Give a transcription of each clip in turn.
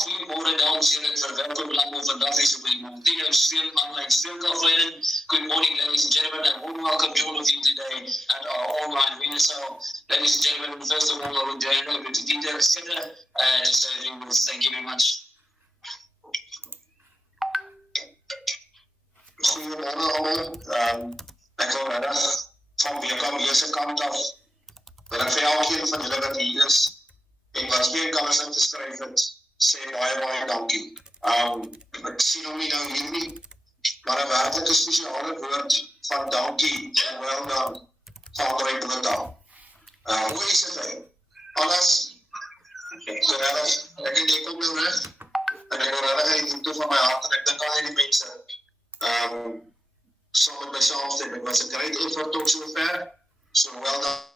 Goeiemôre dames en heren, verwelkom allemaal vandaag is op die Molteno Aanlyn Speenkalf. Good morning, ladies and gentlemen, and warm welcome to all of you today at our online winner sale. Ladies and gentlemen, first of all, I would hand over to Dieter Sitter to say a few words. Thank you very much. Goeiemôre almal. Ek wil regtig van WKB se kant af wil ek vir elkeen van julle wat hier is en wat Speenkalf ingeskryf het, sê baie dankie. Ek sien hom nie nou hier nie, maar 'n werklike spesiale woord van dankie en wel dan van Andrei Botha. Hoe is dit? Alles regtig? Ek en jy kom nou reg. En ek wil regtig in toe van my hart en ek dink aan hierdie mense. Saam met my saamstem, ek was 'n great effort tot sover. So wel dan.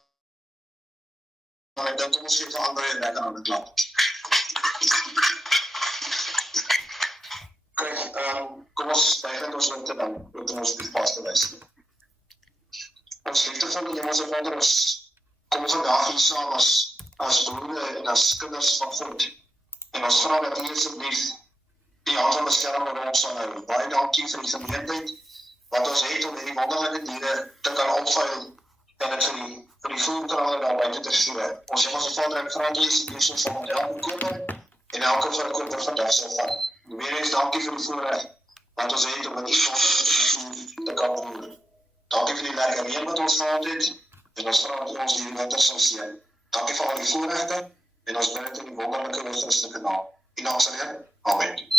Maar ek dink ons gee vir Andrei 'n lekker aan die klap. Kom ons begin ons om te dan, met ons pas te wys. Ons liefdevolle Hemelse Vader, ons kom vandag hier saam as broede en as kinders van God. En ons vra dat U asseblief die hand van beskerming oor ons sal hou. Baie dankie vir die geleentheid wat ons het om hierdie wonderlike diere te kan opvuil en het vir die voertrale daar buite te gee. Ons Hemelse Vader, ek vra U asseblief van elke koper en elke verkoper vandag sal vat. Weer eens dankie vir die voorreg wat ons het om met die te kan doen. Dankie vir die lekker weer wat ons gehad het en ons vra dat U ons hierdie winter sal seën. Dankie vir al die voorregte en ons bid in die wonderlike Christelike naam. In Nasaret. Amen.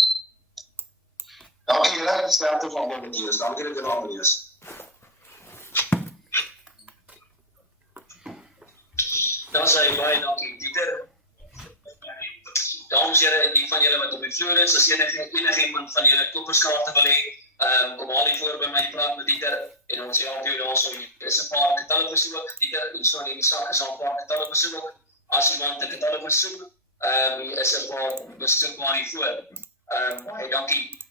Dankie julle, sterkte van die Mattheus. Dankie dat julle aan lees. Dan sê baie dankie Dieter. Dames en heren, die van julle wat op die vloer is, as enige van julle koperskaarte wil hê, kom haal die voor by my, praat met Dieter, en ons help jou daar so, is 'n paar katalogus ook, Dieter, en so in die sak is al 'n paar katalogus ook, as iemand 'n katalogus soek, is 'n paar besoek maar hier voor. Baie dankie.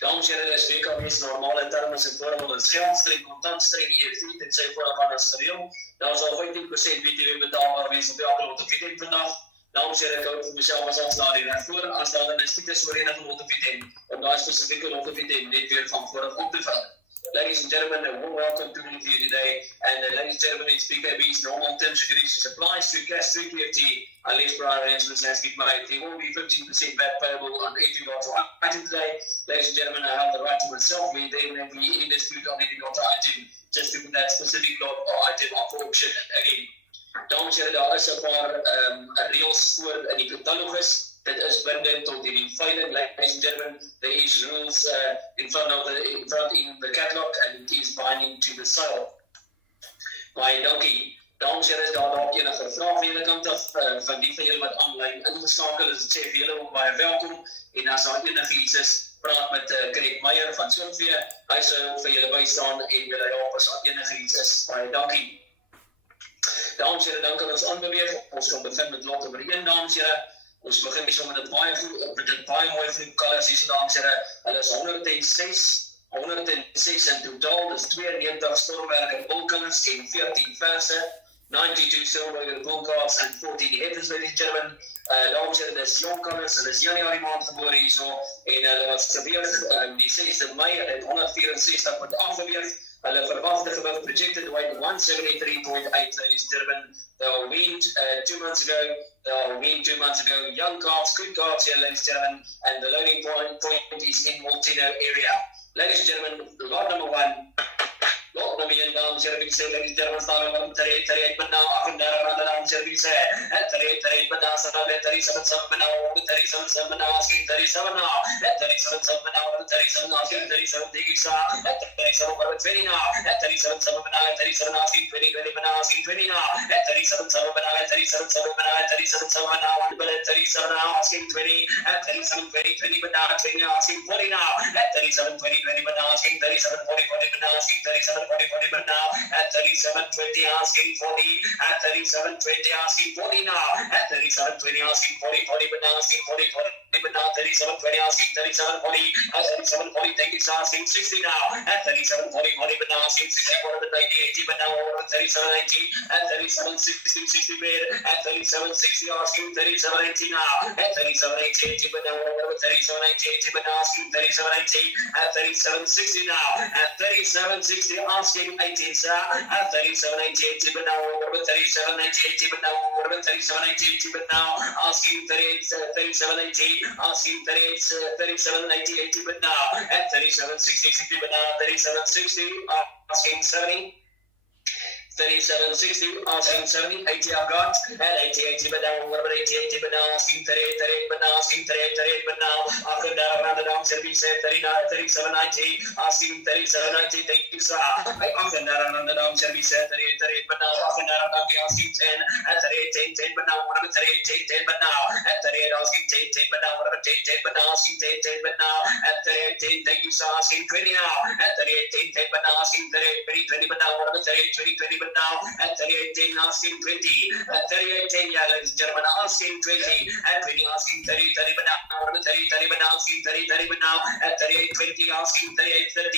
Dames en heren, dis WKB se normale terme se voorbeeld is geldstreng, kontantstreng, EFT, en sy voorafgaan is gereël. Daar sal 15% BTW betaalbaar wees op elke lot op die vandag. Dames en heren, ek hou vir myself as aanslaar hier voor, as daar in die stiektes oor enige lot op die om daar spesifieke lot op die net weer van vooraf op te vat. Ladies and gentlemen, a warm welcome to all of you today. And ladies and gentlemen, in SPKB's normal terms and conditions applies to cash 3 PFT unless prior arrangements has been made. There will be 15% VAT payable on every bottle item today. Ladies and gentlemen, I have the right to myself when there may be any dispute on any bottle item, just to put that specific lot or item up for auction again. Dames en heren, daar is 'n paar reëls voor in die katalogus. Dit is bindend tot die veiling. Ladies and gentlemen, there is rules in front in the catalog and it is binding to the sale. Baie dankie. Dames en heren, daar dalk enige vrae van julle kant af, van die van julle wat aanlyn ingeskakel is, sê vir julle ook baie welkom. En as daar enigiets is, praat met Greg Meyer van Soonvee. Hy sal vir julle bystaan en julle help as daar enigiets is. Baie dankie. Dames en heren, dan kan ons aanbeweeg. Ons kan begin met lot nummer 1, dames en heren. Ons begin so met 'n baie mooi groep colours hier, dames en heren. Hulle is 106 in totaal. Dis 92 stormwerker bulcolours en 14 verse, 92 silverwerker bulcards en 14 headers, ladies and gentlemen. Dames en heren, dis jong colours. Hulle is Januarie maand gebore hierso en hulle was geweeg die 6de Mei en 164.8 geweeg. Hulle verwagte gewig projected weight 173.8, ladies and gentlemen. They were weaned 2 months ago. Young calves, good calves here, ladies and gentlemen. And the loading point is in Molteno area. Ladies and gentlemen, lot number 1. Lot number 1, dames en heren, ladies and gentlemen, staan om terreed met nou 38 rand, dames en heren, terreed met nou, staan met 37 met nou, 37 met nou, asking 37 nou, 37 met nou, 37 asking 37 digisa, 37 met 20 nou, 37 met nou, 37 asking 20 met nou, asking 20 nou, 37 met nou, 37 met nou, 37 met nou, 37 nou, asking 20, 37 20 met nou, 20 asking 40 nou, 37 20 met nou, asking 37 40 met nou, asking 37 40 but now at 37.20 asking 40 at 37.20 asking 40 now at 37.20 asking 40 but now asking 40 but now 37, 20, asking 37, 40, 37, 40, take it, asking 60 now, at 37, 40, 40, but now asking 60, 40, 90, 80, but now 37, 80, at 37, 60, 60 bid, at 37, 60, asking 37, 80 now, at 37, 80, 80, but now 37, 80, 80, but now asking 37, 80, at 37, 60 now, at 37, 60, asking 18, sir, at 37, 80, 80, but now 37, 80, 80, but now 37, 80, 80, but now asking 37, 80, asking 37, 80, 80, but now at 37, 60, 60, but now 37, 60, asking 70. 37, 60, asking 70, 80 I've got, at 80, 80, but now, what about 80, 80, but now, asking 38, 38, but now, asking 38, 38, but now, after that, around the down, shall be said 39, 37, 90, asking 37, 90, thank you, sir. After that, around the down, shall be said 38, 38, but now, after that, I'm asking 10, at 38, 10, 10, but now, what about 38, 10, 10, but now, at 38, asking 10, 10, but now, what about 10, 10, but now, asking 10, 10, but now, at 38, 10, thank you, sir, asking 20 now, at 38, 10, 10, but now, asking 38, 20, 20, but now, what about 38, 20, 20, but now, at 38, 10, asking 20, at 38, 10, yeah, ladies and gentlemen, asking 20, at 20, asking 30, 30, but now, 30, 30, but now, asking 30, 30, but now, at 38, 20, asking 38, 30,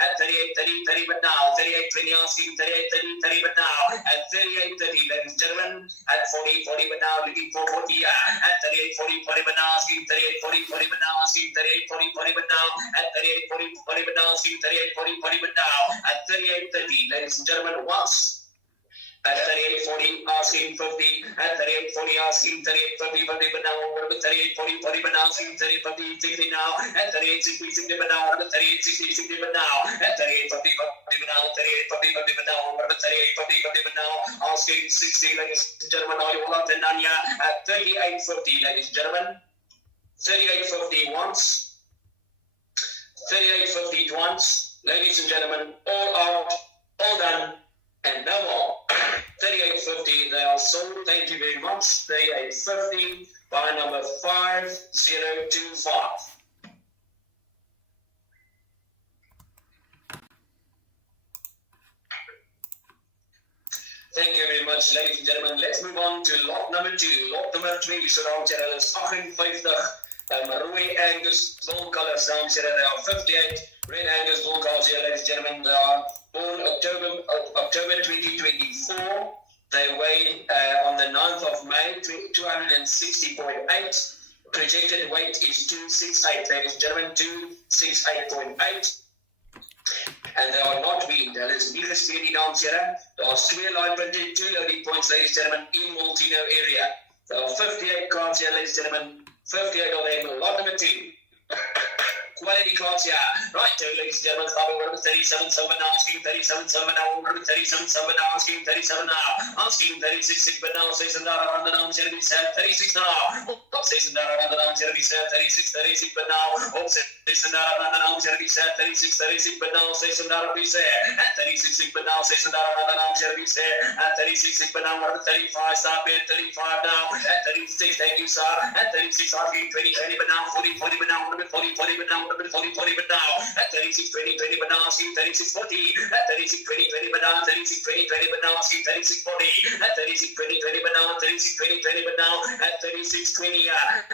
at 38, 30, 30, but now, 38, 20, asking 38, 30, 30, but now, at 38, 30, ladies and gentlemen, at 40, 40, but now, looking for 40, yeah, at 38, 40, 40, but now, asking 38, 40, 40, but now, asking 38, 40, 40, but now, at 38, 40, 40, but now, asking 38, 40, 40, but now, at 38, 30, ladies and gentlemen, once. At 38, 40, asking 50, at 38, 40, asking 38, 50, 50, but now, what about 38, 40, 40, but now, asking 30, 50, 60 now, at 38, 60, 60, but now, what about 38, 60, 60, but now, at 38, 50, 50, but now, 38, 50, 50, but now, what about 38, 50, 50, but now, asking 60, ladies and gentlemen, all you all out and done here, at 38, 50, ladies and gentlemen, 38, 50 once, 38, 50 once, ladies and gentlemen, all out, all done, and no more. 38.50, they are sold. Thank you very much. 38.50 by number 5025. Thank you very much, ladies and gentlemen. Let's move on to lot number 2. Lot number 2 is around here. Is 58. Rooi Angus bull colors down here. They are 58. Red Angus bull colors here, ladies and gentlemen. They are born October 2024. They weighed on the 9th of May 260.8. Projected weight is 268, ladies and gentlemen, 268.8. And they are not weaned. Hulle is nie gespeer die dames here. Daar is 2 live printed, 2 loading points, ladies and gentlemen, in Molteno area. There are 58 cards here, ladies and gentlemen. 58 of them, lot number 2. Quality cards here. Right, ladies and gentlemen, starting with 37, 7 now, asking 37, 7 now, 37, 7 now, asking 37 now, asking 36, 6, but now, says and around the down, 36 now, says and around the down, 36, 36, but now, says and around the down, 36, 36, but now, says and around, at 36, but now, says and around the down, at 36, but now, 35, stop at 35 now, at 36, thank you, sir, at 36, asking 20, 20, but now, 40, 40, but now, 40, 40, but now, 40, 40, but now, at 36, 20, 20, but now, asking 36, 40, at 36, 20, 20, but now, 36, 20, 20, but now, asking 36, 40, at 36, 20, 20, but now, 36, 20, 20, but now, at 36, 20,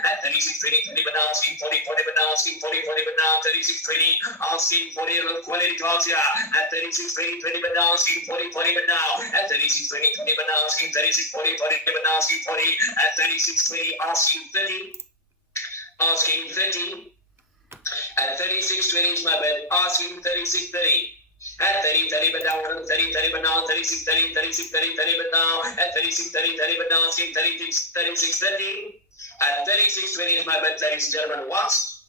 at 36, 20, 20, but now, asking 40, 40, but now, asking 40, 40, but now, 36, 20, asking 40, quality cards here, at 36, 20, 20, but now, asking 40, 40, but now, at 36, 20, 20, but now, asking 36, 40, 40, but now, asking 40, at 36, 20, asking 30, asking 30, at 36, 20 is my bid, asking 36, 30. At 30, 30, but now, 30, 30, but now, 36, 30, 36, 30, 30, but now, at 36, 30, 30, but now, asking 36, 36, 30. At 36, 20 is my bid, ladies and gentlemen, once.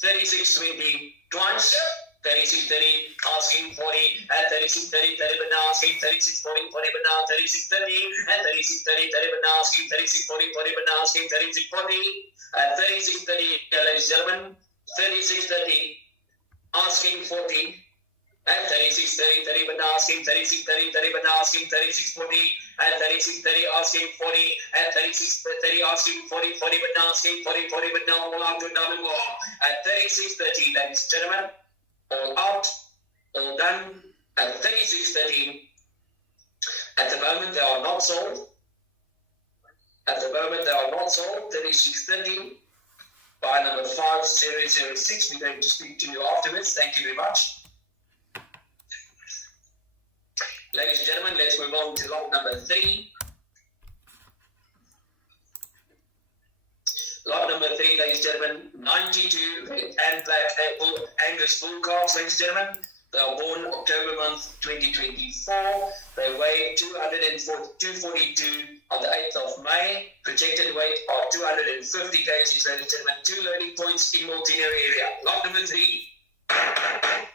36, 20, twice. 36, 30, asking 40, at 36, 30, 30, but now, asking 36, 40, 40, but now, 36, 30, at 36, 30, 30, but now, asking 36, 40, 40, but now, asking 36, 40, at 36, 30, ladies and gentlemen, 36, 30, asking 40, at 36, 30, 30, but now, asking 36, 30, 30, but now, asking 36, 40, at 36, 30, asking 40, at 36, 30, asking 40, 40, but now, asking 40, 40, but now, all out to down and more, at 36, 30, ladies and gentlemen, all out, all done, at 36, 30. At the moment, they are not sold. At the moment, they are not sold. 36, 30. By number 5006, we're going to speak to you afterwards. Thank you very much. Ladies and gentlemen, let's move on to lot number 3. Lot number 3, ladies and gentlemen, 92 red and black Angus bull calves, ladies and gentlemen. They are born October month 2024. They weigh 242 on the 8th of May. Projected weight are 250 kg, ladies and gentlemen. 2 loading points in Molteno area. Lot number 3.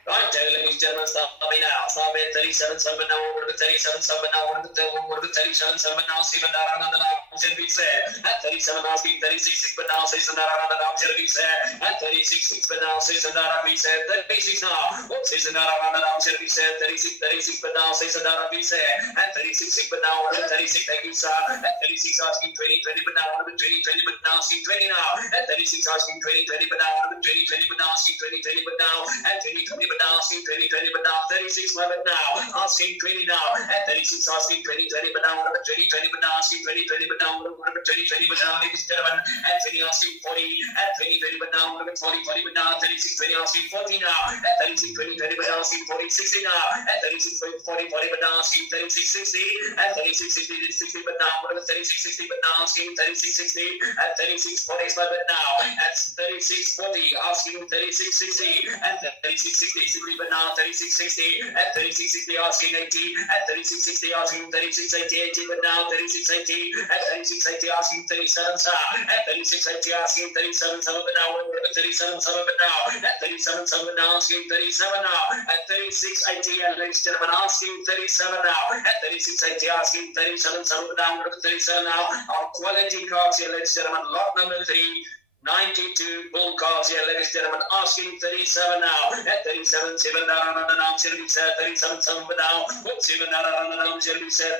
Right, ladies and gentlemen, start me now. Start me at 37, 7 now, over to 37, 7 now, over to 37, 7 now, 7 down, and then I'm going to be fair. At 37, I'll speak 36, 6, but now 6 and down, and then I'm going to be fair. At 36, 6, but now 6 and down, I'll be fair. 36 now, 6 and down, and then I'm going to be fair. 36, but now 6 and down, I'll be fair. At 36, 6, but now 36, thank you, sir. At 36, asking 20, 20, but now 20, 20, but now asking 20 now. At 36, asking 20, 20, but now 20, 20, but now asking 20, 20, but now. At 20, 20, but now asking 20, 20, but now 36, but now asking 20 now. At 36, asking 20, 20, but now 20, 20, but now asking 20, 20, but now 20, 20, but now, ladies and gentlemen. At 20, asking 40. At 20, 20, but now 40, 40, but now 36, 20, asking 40 now. At 36, 20, 20, but now asking 40, 60 now. At 36, 40, 40, but now asking 36, 60. At 36, 60, 60, but now 36, 60, but now asking 36, 60. At 36, 40, but now at 36, 40, asking 36, 60. At 36, 60, but now 36, 60. At 36, 60, asking 80. At 36, 60, asking 36, 80, but now 36, 80. At 36, 80, asking 37, sir. At 36, 80, asking 37, 7, but now 37, 7, but now. At 37, 7, but now asking 37 now. At 36, 80, and ladies and gentlemen, asking 37 now. At 36, 80, asking 37, 7, but now 37 now. Our quality cards here, ladies and gentlemen, lot number 3. 92 bull calves here, ladies and gentlemen, asking 37 now. At 37, 7 down, and now 37, 7 but now. 7 down, and now 37, 7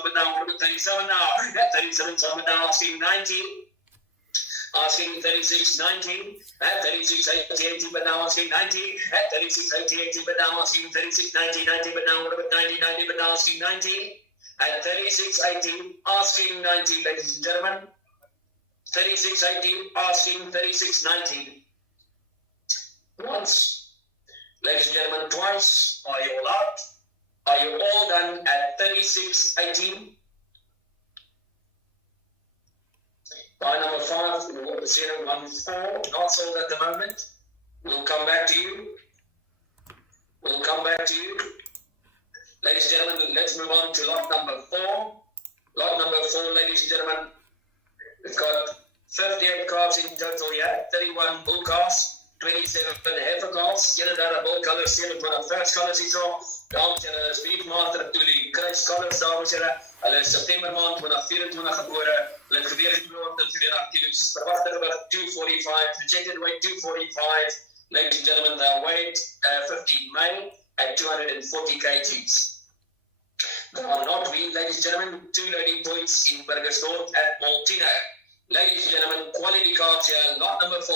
but now. 37 now. At 37, 7 now, asking 90. Asking 36, 90. At 36, 80, but now asking 90. At 36, 80, but now asking 36, 90, but now 90, but now asking 90. At 36, 80, asking 90, ladies and gentlemen. 36, 80, asking 36, 90. Once. Ladies and gentlemen, twice. Are you all out? Are you all done at 36, 18? By number 5014, not sold at the moment. We'll come back to you. We'll come back to you. Ladies and gentlemen, let's move on to lot number 4. Lot number 4, ladies and gentlemen. We've got 58 calves in total here, 31 bull calves, 27 heifer calves, inderdaad bull colors, 7 van die vers colors hierso. Dan is beefmaster toe die kruis colors dames julle. Hulle is September maand 2024 gebore. Hulle het geweeg gebrood tot 2.5 kilos. Verwagte gewig 245, projected weight 245. Ladies and gentlemen, their weight 15 May at 240 kgs. They are not wheeled, ladies and gentlemen. 2 loading points in Burgersdorp at Molteno. Ladies and gentlemen, quality cards here, lot number 4.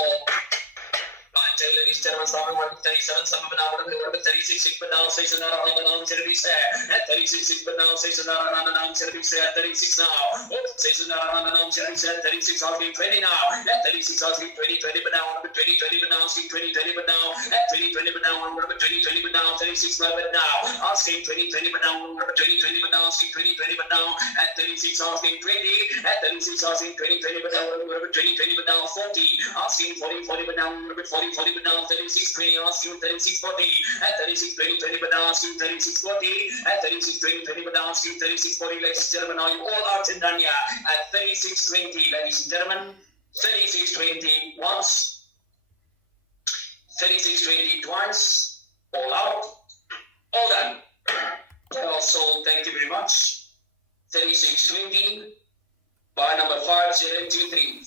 Right, ladies and gentlemen, starting with 37, some of it now, 36, 6, but now 6 and now, and service there. At 36, 6, but now 6 and now, service there. 36 now. 6 and now, service there. 36, I'll be 20 now. At 36, I'll be 20, 20, but now, 20, 20, but now, 20, 20, but now. At 20, 20, but now, 20, 20, but now, 36, but now. Asking 20, 20, but now, 20, 20, but now, 20, 20, but now. At 36, asking 20. At 36, asking 20, 20, but now, 20, 20, but now, 40. Asking 40, 40, but now, 40, 40, but now 36, 20, asking 36, 40. At 36, 20, 20, but now asking 36, 40. At 36, 20, 20, but now asking 36, 40. Ladies and gentlemen, are you all out and done here? At 36, 20, ladies and gentlemen. 36, 20 once. 36, 20 twice. All out. All done. They're all sold. Thank you very much. 36, 20. By number 5023.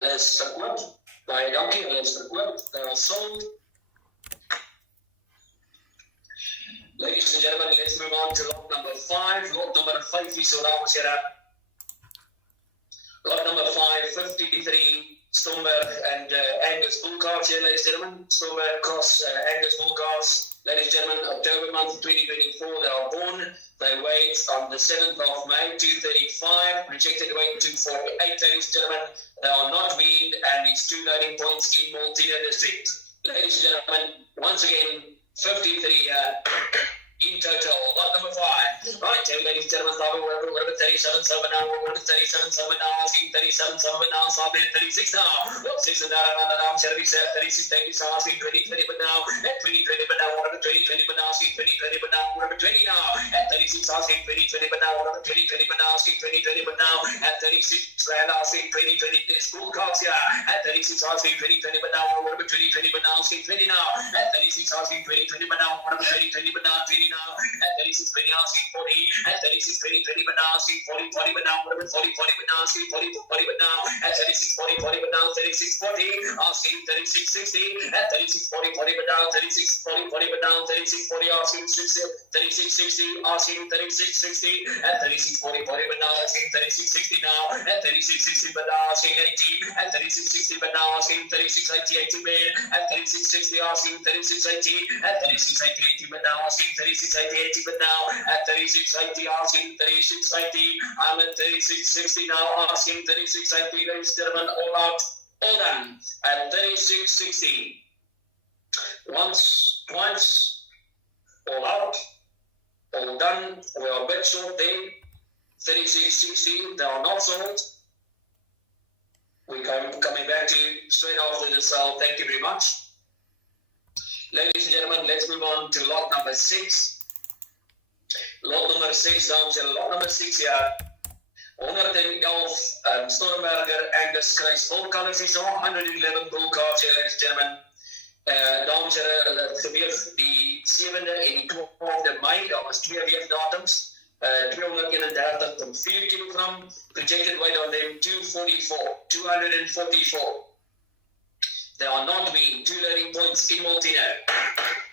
Hulle is verkoop, baie dankie, hulle is verkoop, they are sold. Ladies and gentlemen, let's move on to lot number 5. Lot number 5 is so dames en heren. Lot number 5, 53, Stormberg and Angus bull calves here, ladies and gentlemen. Stormberg cross Angus bull calves. ladies and gentlemen, October month 2024, they are born. They weighed on the 7th of May, 235, projected weight 248, ladies and gentlemen. They are not weaned, and it's 2 loading points in Molteno district. Ladies and gentlemen, once again, 53 in total. Lot number 5. Right, ladies and gentlemen, we're at 37, 7 now. We're at 37, 7 now. Asking 37, 7 now. So I'm at 36 now. 6 and down, around 36, 36, 36, asking 20, 20, but now. At 20, 20, but now. We're at 20, 20, but now. Asking 20, 20, but now. We're at 20 now. At 36, asking 20, 20, but now. We're at 20, 20, but now. Asking 20, 20, but now. At 36, and asking 20, 20. Speenkalf here. At 36, asking 20, 20, but now. We're at 20, 20, but now. Asking 20 now. At 36, asking 20, 20, but now. We're at 20, 20, but now. 20 now. At 36, 20, asking 40. At 36, 20, 20, but now. Asking 40, 40, but now. We're at 40, 40, but now. Asking 40, 40, but now. At 36, 40, 40, but now. 36, 40. Asking 36, 60. At 36, 40, 40, but now. 36, 40, 40, but now. 36, 40, asking 60. 36, 60. Asking 36, 60. At 36, 40, 40, but now. Asking 36, 60 now. At 36, 60, but now. Asking 80. At 36, 60, but now. Asking 36, 80, 80 bid. At 36, 60, asking 36, 80. At 36, 80, 80, but now. Asking 36, 80, 80, but now. At 36, 80, asking 36, 80. I'm at 36, 60 now. Asking 36, 80. Ladies and gentlemen, all out, all done. At 36, 60. Once, twice, all out, all done. We are a bit short there. 36, 60. They are not sold. We're coming back to you straight after the sale. Thank you very much. Ladies and gentlemen, let's move on to lot number 6. Lot number 6, dames en heren. Lot number 6 here. 111 Stormberger Angus Kruis bullkalvers is 111 bull calves here, ladies and gentlemen. Dames en heren, het gebeur die 7de en die 12de Mei. Daar was 2 weefdatums. 231.4 kilogram. Projected weight on them 244. They are not being 2 loading points in Molteno.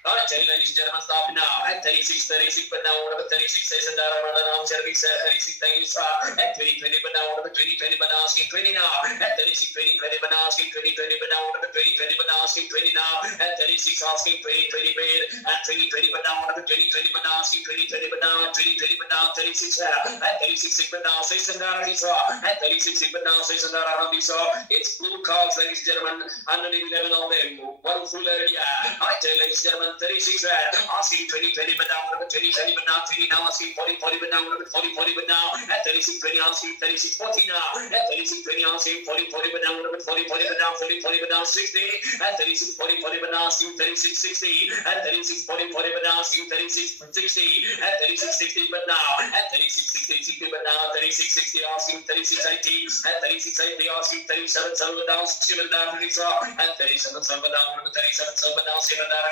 Right, ladies and gentlemen, stop now. At 36, 36, but now over 36, says and around service 36, thank you, sir. At 20, 20, but now over 20, 20, but now asking 20 now. At 36, 20, 20, but now asking 20, 20, but now over 20, 20, but now asking 20 now. At 36, asking 20, 20 bid. At 20, 20, but now over 20, 20, but now asking 20, 20, but now at 20, 20, but now 36, at 36, but now says and around at 36, but now says and around it's blue cards, ladies and gentlemen, 111 of them, one full area. I tell ladies and gentlemen, 36 asking 20, 20, but now 20, 20, but now 20 now asking 40, 40, but now 40, 40, but now at 36, 20 asking 36, 40 now at 36, 20 asking 40, 40, but now 40, 40, but now 40, 40, but now 60 at 36, 40, 40, but now asking 36, 60 at 36, 40, 40, but now asking 36, 60 at 36, 60, but now at 36, 60, 60, but now 36, 60 asking 36, 80 at 36, 80 asking 37, 7, but now 7 down at 37, 7, but now 37, 7, but now 7 down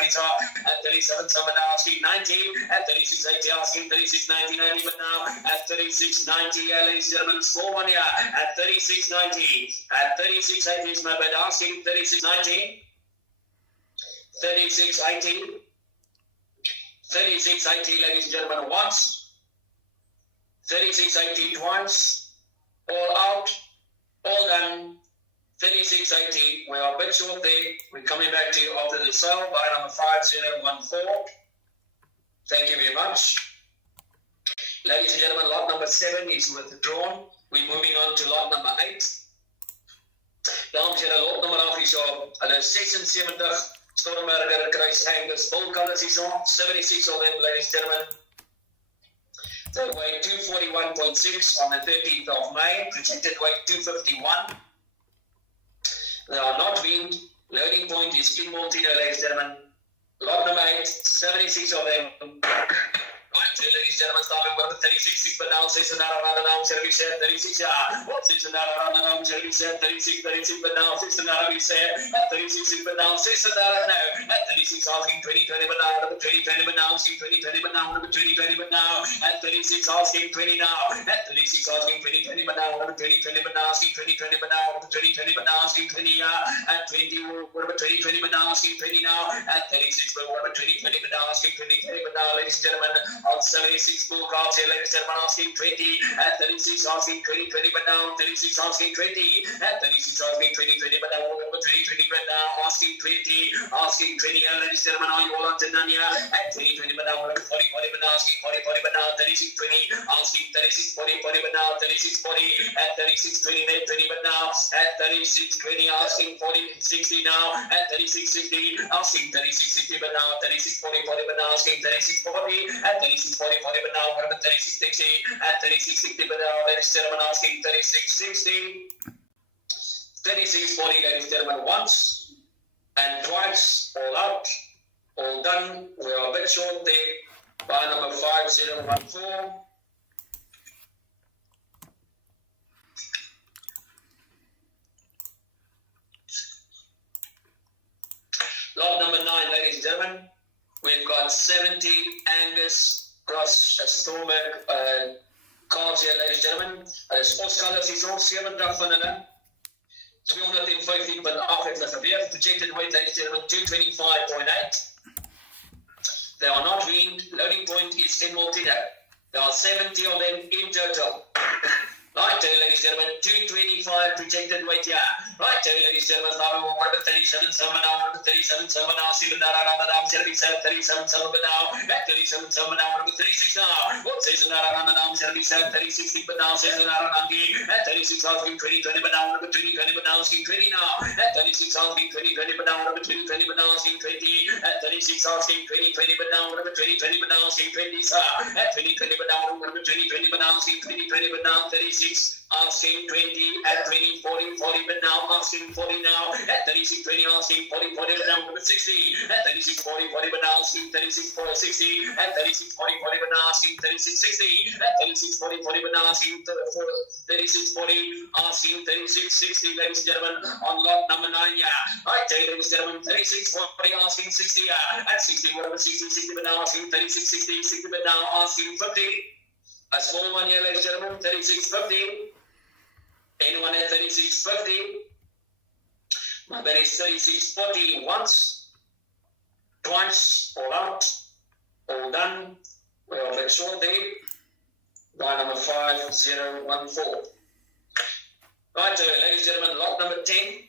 at 37, 7, now asking 90 at 36, 80 asking 36, 90, 90, but now at 36, 90, ladies and gentlemen, small one here at 36, 90 at 36, 80 is my bed asking 36, 90 36, 80 36, 80, ladies and gentlemen, once 36, 80 twice, all out, all done. 36, 80, we are a bit short there. We're coming back to you after the sale by number 5014. Thank you very much. Ladies and gentlemen, lot number 7 is withdrawn. We're moving on to lot number 8. Dames en heren, lot nummer 8 is op. Hulle 76 Stormberger Kruis Angus bull colors is on. 76 of them, ladies and gentlemen. They weigh 241.6 on the 13th of May. Projected weight 251. They are not weaned. Loading point is in Molteno, ladies and gentlemen. Lot number 8, 76 of them. Right, ladies and gentlemen, starting with 36, but now 6 and around the now, service 36, 6 and around the now, service 36, but now 6 and around at 36, but now 6 and around now, at 36, asking 20, 20, but now 20, 20, but now asking 20, 20, but now 20, 20, but now at 36, asking 20 now, at 36, asking 20, 20, but now 20, 20, but now asking 20, 20, but now 20, 20, but now asking 20, at 20, whatever 20, 20, but now asking 20 now, at 36, but whatever 20, 20, but now asking 20, 20, but now, ladies and gentlemen, on 76 bull calves here, ladies and gentlemen, asking 20 at 36, asking 20, 20 but now 36, asking 20 at 36, asking 20, 20 but now 20, 20 but now asking 20 here, ladies and gentlemen, are you all on to none here at 20, 20 but now 40, 40 but now asking 40, 40 but now 36, 20, asking 36, 40, 40 but now 36, 40 at 36, 20, 20 but now at 36, 20, asking 40, 60 now at 36, 60, asking 36, 60 but now 36, 40, 40 but now asking 36, 40 at 36, 40, 40 but now 36, 60 at 36, 60 but now ladies and gentlemen asking 36, 60, 36, 40 ladies and gentlemen once and twice, all out, all done. We are a bit short there by number 5014. Lot number 9, ladies and gentlemen. We've got 70 Angus cross Stormberg calves here, ladies and gentlemen. Sportscolors is all 7 dag van hulle. 215.8 het hulle geweeg. Projected weight, ladies and gentlemen, 225.8. They are not weaned. Loading point is 10 Molteno. There are 70 of them in total. Right there, ladies and gentlemen, 225 projected weight here. Right there, ladies and gentlemen, now we're over 37, 7 now, 37, 7 now, 7 now, 37, 37, 7 now, 37, 7 now, 36 now. What says now, 37, 36, but now says now, 36, asking 20, 20, but now, 20, 20, but now, asking 20 now, 36, asking 20, 20, but now, 20, 20, but now, asking 20, 36, asking 20, 20, but now, 20, 20, but now, asking 20, 20, 20, but now, 20, 20, but now, asking 20, 20, but now, 36. Asking 20 at 20, 40, 40, but now asking 40 now at 36, 20, asking 40, 40, but now 60 at 36, 40, 40, but now asking 36, 40, 60 at 36, 40, 40, but now asking 36, 60 at 36, 40, 40, but now asking 36, 40, asking 36, 60, ladies and gentlemen, on lot number 9, yeah. Right there, ladies and gentlemen, 36, 40, asking 60, yeah. At 60, whatever, 60, 60, but now asking 36, 60, 60, but now asking 50. A small one here, ladies and gentlemen, 36.50. Anyone at 36.50? My bet is 36.40 once, twice, all out, all done. We are bet short there. By number 5014. Right, ladies and gentlemen, lot number 10.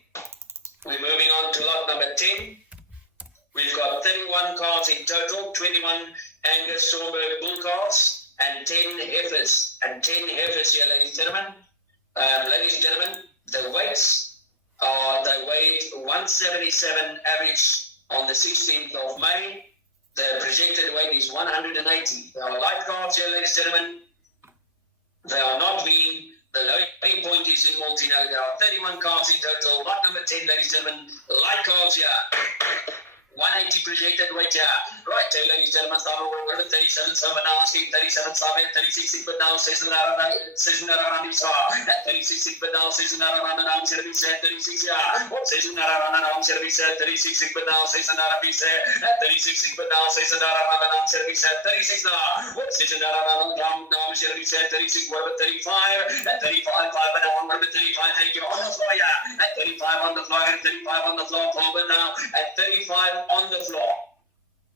We're moving on to lot number 10. We've got 31 calves in total, 21 Angus Stormberg bull calves. And 10 heifers. And 10 heifers here, ladies and gentlemen. Ladies and gentlemen, the weights are, they weighed 177 average on the 16th of May. The projected weight is 180. They are light calves here, ladies and gentlemen. They are not weaned. The loading point is in Molteno. There are 31 calves in total. Lot number 10, ladies and gentlemen. Light calves here. 180 projected weight here. Right there, ladies and gentlemen, start over 37, 7 now, 37, 7, 36, but now, 6 around this at 36, but now, 6 around the now, 36, yeah. What 6 around the now, 36, but now, 6 around this at 36, but now, 6 around the now, 36 now. What 6 around the now, 36, whatever, 35, at 35, 5, but now, 35, thank you, on the floor, yeah. At 35 on the floor, at 35 on the floor, but now, at 35 on the floor.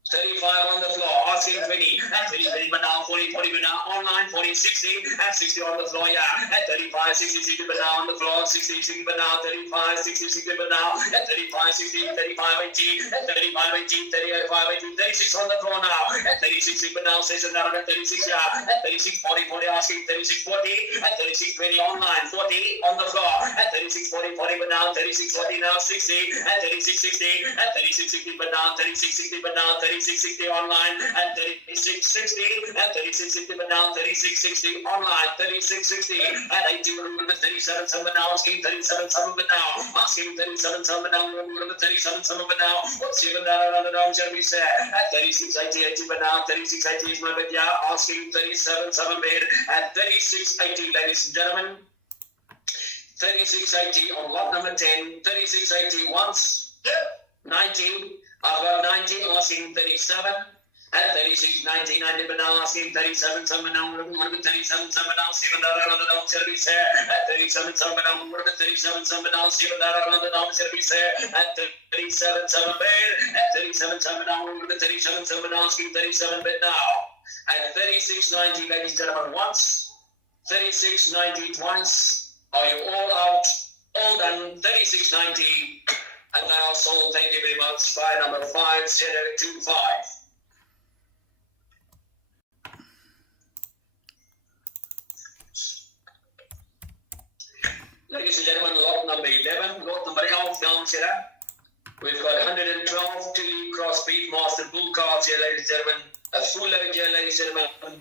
35 on the floor, asking 20, at 20, 20, but now 40, 40, but now online, 40, 60, at 60 on the floor, yeah, at 35, 60, 60, but now on the floor, 60, 60, but now 35, 60, 60, but now, at 35, 60, 35, 80, at 35, 80, 35, 80, 36 on the floor now, at 36, 60, but now, says another at 36, yeah, at 36, 40, 40, asking 36, 40, at 36, 20, online, 40, on the floor, at 36, 40, 40, but now, 36, 40, now 60, at 36, 60, at 36, 60, but now, 36, 60, but now, 36, 60 online, and 36, 60, and 36, 60, but now, 36, 60 online, 36, 60, and 80, remember 37, 7, now, asking 37, 7, but now, asking 37, 7, now, remember 37, 7, but now, what's even that around the down, shall we say, at 36, 80, 80, but now, 36, 80 is my bid, yeah, asking 37, 7 bid, at 36, 80, ladies and gentlemen. 3680 on lot number 10, 3680 once, 19, I've got 19, asking 37, at 36, 19, I did now asking 37, 7, now, 37, 7, now, 7, now, service here, at 37, 7, now, 37, 7, now, 7, now, service here, at 37, 7, bed, at 37, 7, now, 37, 7, asking 37 bed now. At 36.90, ladies and gentlemen, once. 36.90 twice. Are you all out? All done. 36.90. And now sold. Thank you very much. Buy number 5025. Ladies and gentlemen, lot number 11, lot number 11 dames here. We've got 112 Tilly Cross Beefmaster bull calves here, ladies and gentlemen. A full load here, ladies and gentlemen.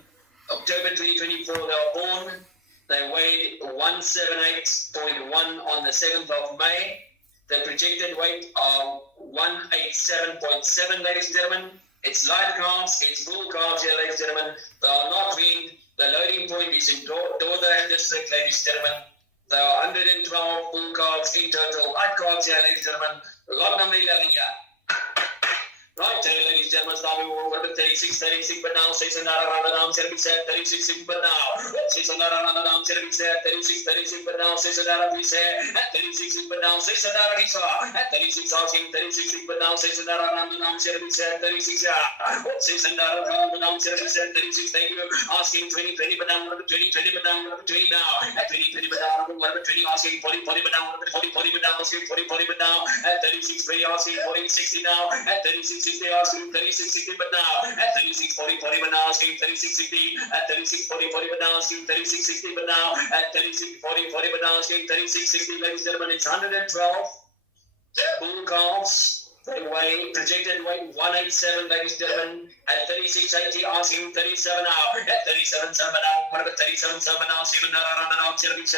October 2024, they were born. They weighed 178.1 on the 7th of May. The projected weight of 187.7, ladies and gentlemen. It's light calves, it's bull calves here, ladies and gentlemen. They are not weaned. The loading point is in Dordrecht district, ladies and gentlemen. There are 112 bull calves in total. Light calves here, ladies and gentlemen. Lot number 11 here. Right, ladies and gentlemen, starting over with 36, but now 6 and around the down, 36, but now 6 and around the down, 36, but now 6 and around we say, 36, but now 6 and around we saw, 36 asking, 36, but now 6 and around the down, 36, 36, 6 and around the down, 36, thank you, asking 20, but now 20, but now 20 now, 20, but now 20, asking 40, but now 40, but now, 40, but now, 36, 20, asking 40, 60 now, 36, 60 asking 36, 60 but now at 36, 40, but now asking 36, 60 at 36, 40, but now asking 36, 60 but now at 36, 40, but now asking 36, 60 ladies and gentlemen, it's 112 bull calves. They weigh, projected weight 187 ladies and gentlemen, at 36.80 asking 37 now, at 37.7 now, what about 37.7 now, 7 now, 37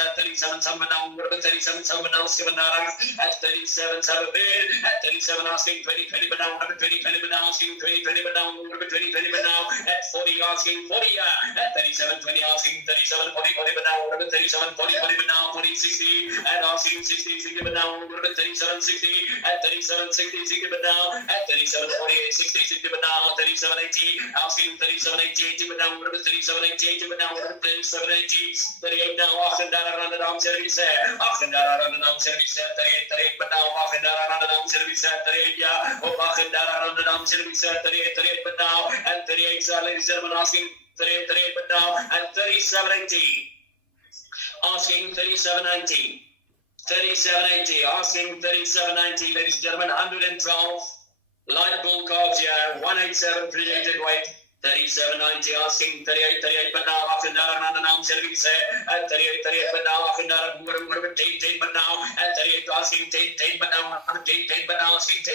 now, what about 37.7 now, 7 now, at 37.7 bid, at 37 asking 20, but now, what about 20, but now asking 20, but now, what about 20, but now, at 40 asking 40, at 37.20 asking 37, 40, but now, what about 37, 40, but now, 40, 60, and asking 60, but now, what about 37, 60, at 37, 60, but now at 37, 48, 60, but now 37, 80, asking 37, 80, but now what about 37, 80, but now what about 37, 80, 38 now, often down around the down service, often down around the down service, 38, but now often down around the down service, 38, yeah, often down around the down service, 38, but now, and 38, ladies and gentlemen, asking 38, but now, and 37, 80, asking 37, 90. 37.80, asking 37.90, ladies and gentlemen, 112, light bull calves here, 187 projected weight, 37.90, asking 38, but now, after that, around the down service, at 38, but now, after that, 10, but now, at 38, asking 10, but now, 10, but now, asking 10,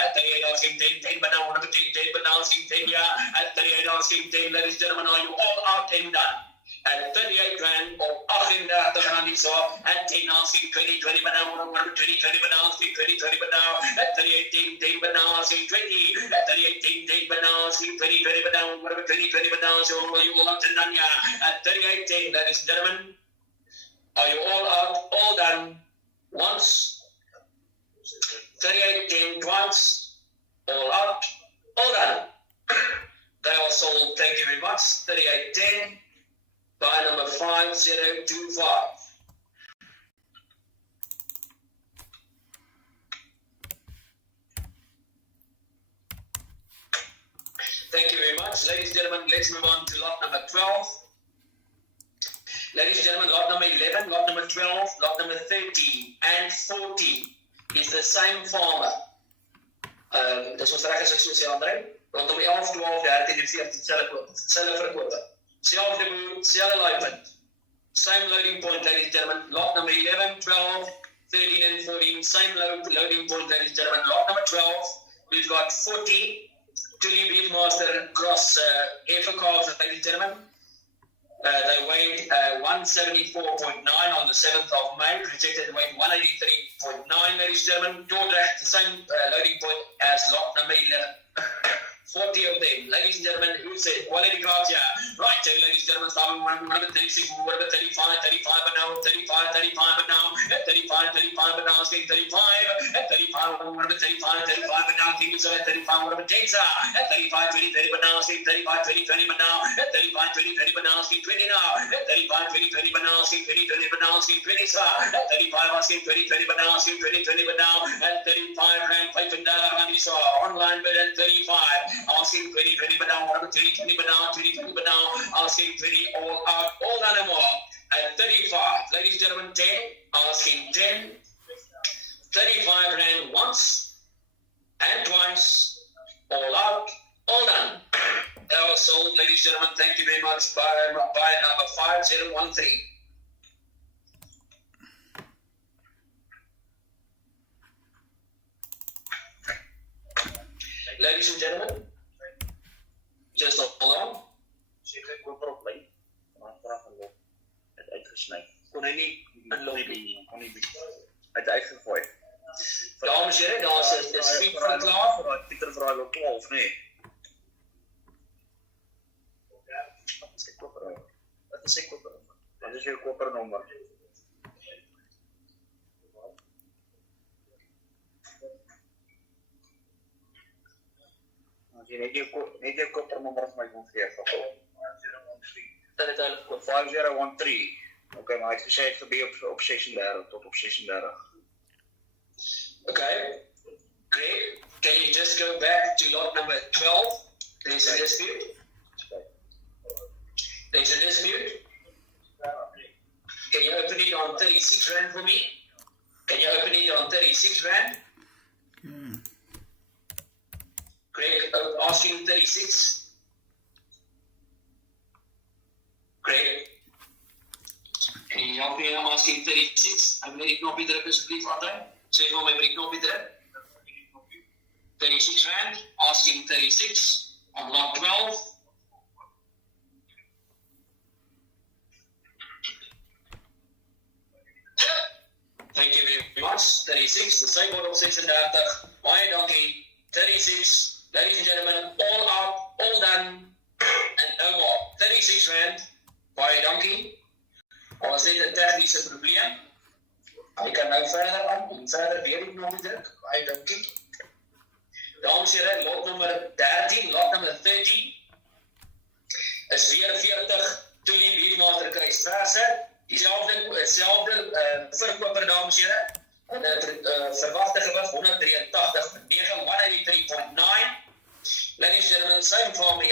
at 38, asking 10, but now, 10, but now, asking 10, yeah, at 38, asking 10, ladies and gentlemen, are you all out and done? At 38 grand of 38 grand so at 10 asking 20 but now 20 but now asking 20 but now at 38 10 but now asking 20 at 38 10 but now asking 20 but now 20 but now so you all out and done at 38 10 ladies and gentlemen, are you all out, all done once, 38 10 twice, all out, all done. They are sold, thank you very much. 38 10 by number 5025. Thank you very much. Ladies and gentlemen, let's move on to lot number 12. Ladies and gentlemen, lot number 11, lot number 12, lot number 13 and 14 is the same farmer. Dis ons reg as ek so sê, André. Rondom 11, 12, 13 en 14 selfe verkoper. Selfde boer, selfde luipend. Same loading point, ladies and gentlemen. Lot number 11, 12, 13 and 14. Same loading point, ladies and gentlemen. Lot number 12, we've got 40 Tilly Beefmaster cross heifer calves, ladies and gentlemen. They weighed 174.9 on the 7th of May. Projected weight 183.9, ladies and gentlemen. Dordrecht, the same loading point as lot number 11. 40 of them, ladies and gentlemen, who said quality calves here? Right, ladies and gentlemen, starting with 36, what about 35, but now 35, but now 35, but now asking 35, at 35, what about 35, but now thinking so at 35, what about 10, at 35, 20, but now asking 35, 20, but now at 35, 20, but now asking 20 now, at 35, 20, but now asking 20, but now asking 20, at 35, asking 20, but now asking 20, but now at 35, rand 5 and $1 online bid at 35. asking 20, 20 but down, number 3, 20 but down, 20, 20 but down, asking 20, all out, all done and more. At 35, ladies and gentlemen, 10, asking 10, 35 rand once and twice, all out, all done. That was sold, ladies and gentlemen. Thank you very much. By number 5013. Ladies and gentlemen, just hold on. Zeker koper op lyn, maar vraag verloop, het uitgesny. Kon hy nie inloop nie, kon hy het uitgegooi. Dames en heren, daar is de speed van klaar. Pieter vir hy op 12, nee. Wat is sy kopernommer? Wat is sy kopernommer? Wat is jou kopernommer? As jy net jou kopernommer as my kon gee, Dat het eigenlijk goed. 5013. Okay, maar hy het gesê het gebeur op 36, tot op 36. Okay. Great. Can you just go back to lot number 12? There's a dispute. There's a dispute. Can you open it on 36 rand for me? Can you open it on 36 rand? Greg, asking 36. Greg. Can you help me? I'm asking 36. I'm very knoppy druk asseblief altyd. Sê vir my my knoppie druk. 36 rand, asking 36 on lot 12. Thank you very much. 36, the same board of 36. Baie dankie. 36, ladies and gentlemen, all out, all done, and no more. 36 rand. Baie dankie. Was dit 'n tegniese probleem? Ek kan nou verder aan en verder weer die knoppie druk. Baie dankie. Dames en heren, lot nummer 13, lot nummer 13 is weer 40 tulip hierdmater kruisverse. Diezelfde verkoper, dames en heren. Verwachte gewig 183.9, 183.9. Ladies and gentlemen, same for me.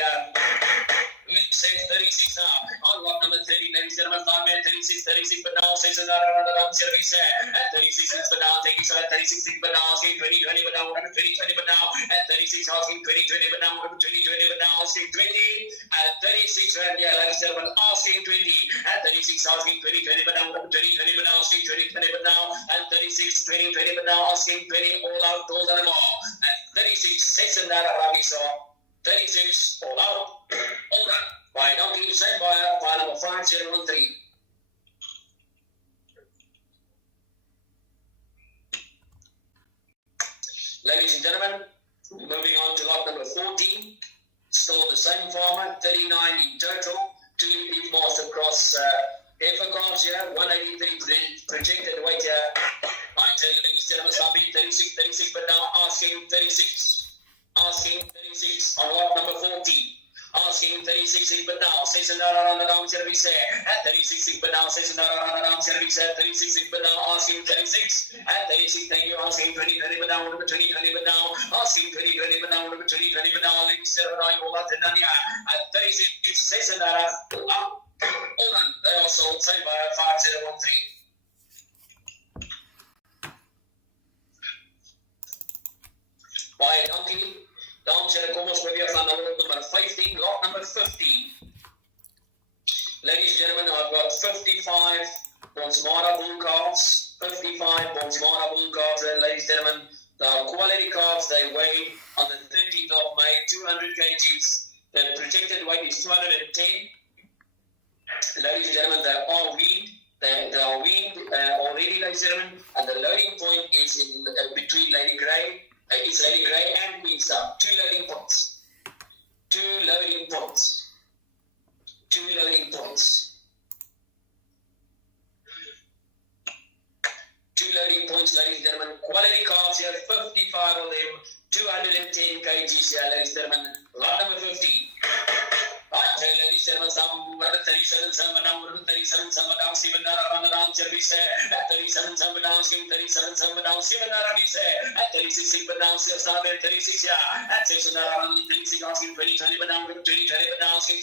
We say 36 now. On lot number 30, ladies and gentlemen, start at 36, but now says another service at 36, but now taking so at 36, but now asking 20, but now 20, but now at 36, asking 20, but now 20, but now asking 20 at 36, and yeah, ladies and gentlemen, asking 20 at 36, asking 20, but now 20, but now asking 20, but now at 36, 20, but now asking 20, all out, all done more at 36, 6 and that Arabi saw. 36, all out, all done. By donkey, sent by file number 5013. Ladies and gentlemen, moving on to lot number 14. Still the same farmer, 39 in total. 2 leaf master cross effort cards here, 183 projected weight here. Right, ladies and gentlemen, somebody 36, but now asking 36. Asking 36 on lot number 14. Asking 36 but now says another on the down service at 36 but now says another on the down service at 36 but now asking 36 at 36. Thank you. Asking 20 but now 20 but now asking 20 but now 20 but now ladies and gentlemen, you lot at 36 says another up. Hold on. Also same by 5013. By a donkey. Dames en heren, kom ons weer gaan naar lot nummer 15, lot number 15. Ladies and gentlemen, I've got 55 Bonsmara bull calves. 55 Bonsmara bull calves, ladies and gentlemen. They are quality calves. They weigh on the 13th of May, 200 kgs. The projected weight is 210. Ladies and gentlemen, they are weaned. They are weaned already, ladies and gentlemen. And the loading point is in between Lady Grey. It's Lady Grey and Queen Star. 2 loading points. 2 loading points. 2 loading points. 2 loading points, ladies and gentlemen. Quality calves here, 55 of them, 210 kgs here, ladies and gentlemen. Lot number 50. Right, ladies and gentlemen, some 37 down, 37 down, 7 down, service, 37 down, 37 down, 7 down, 36 down, 36, at 6 down, 36 asking 20, 20 down, 20, 20 down, 20,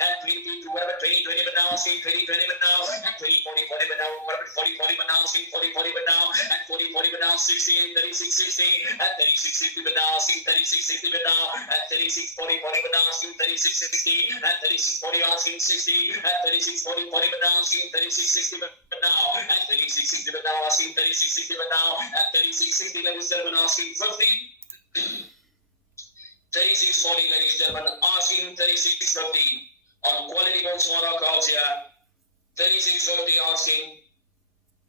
at 20, 20 down, 20, 20 down, 20, 40 down, 40 down, 40 down, at 40 down, 60, 36, 60, at 36, 60 down, 36, 60 down, at 36, 40 down, 36, 60, at 36, 40 asking 60, at 36, 40 down, 36, 60 down, at 36, 60 down, asking 36, 60 down, at 36, 60, ladies and gentlemen, asking 50. 36, 40, ladies and gentlemen, asking 36, 50 on quality gold smaller cards here. 36, 50 asking.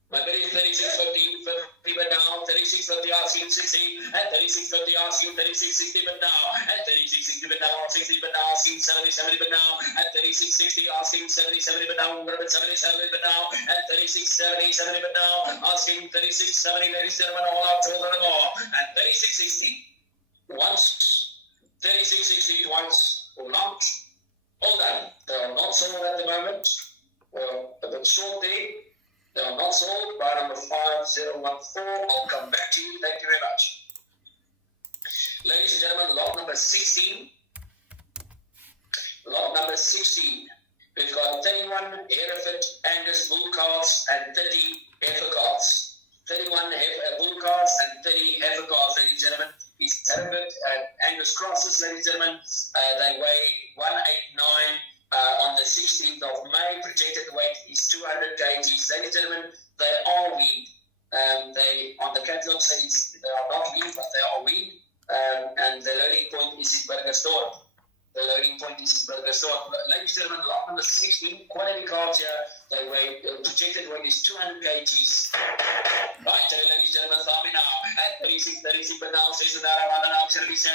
My bid is 36, 50, 50 but now, 36, 50 asking 60, at 36, 50 asking 36, 60 but now, at 36, 60 but now, 60 but now, asking 70, 70 but now, at 36, 60 asking 70, 70 but now, 70, 70 but now, at 36, 70, 70 but now, asking 36, 70, ladies and gentlemen, all out, all and more, at 36, 60, once, 36, 60 twice, all out, all done. They are not sold at the moment, or a bit short there. They are not sold. Buy number 5014. I'll come back to you. Thank you very much. Ladies and gentlemen, lot number 16. Lot number 16. We've got 31 Hereford Angus bull calves and 30 heifer calves. 31 bull calves and 30 heifer calves, ladies and gentlemen. These Hereford and Angus crosses, ladies and gentlemen. They weigh 189. On the 16th of May, projected weight is 200 kgs. Ladies and gentlemen, they are weaned. They on the catalog says they are not weaned, but they are weaned. And the loading point is in Burgersdorp. The loading point is in Burgersdorp. Ladies and gentlemen, lot number 16, quality cards here. They weigh, projected weight is 200 kgs. Right, ladies and gentlemen, tell me now. At 36 but now, says that I'm now, 36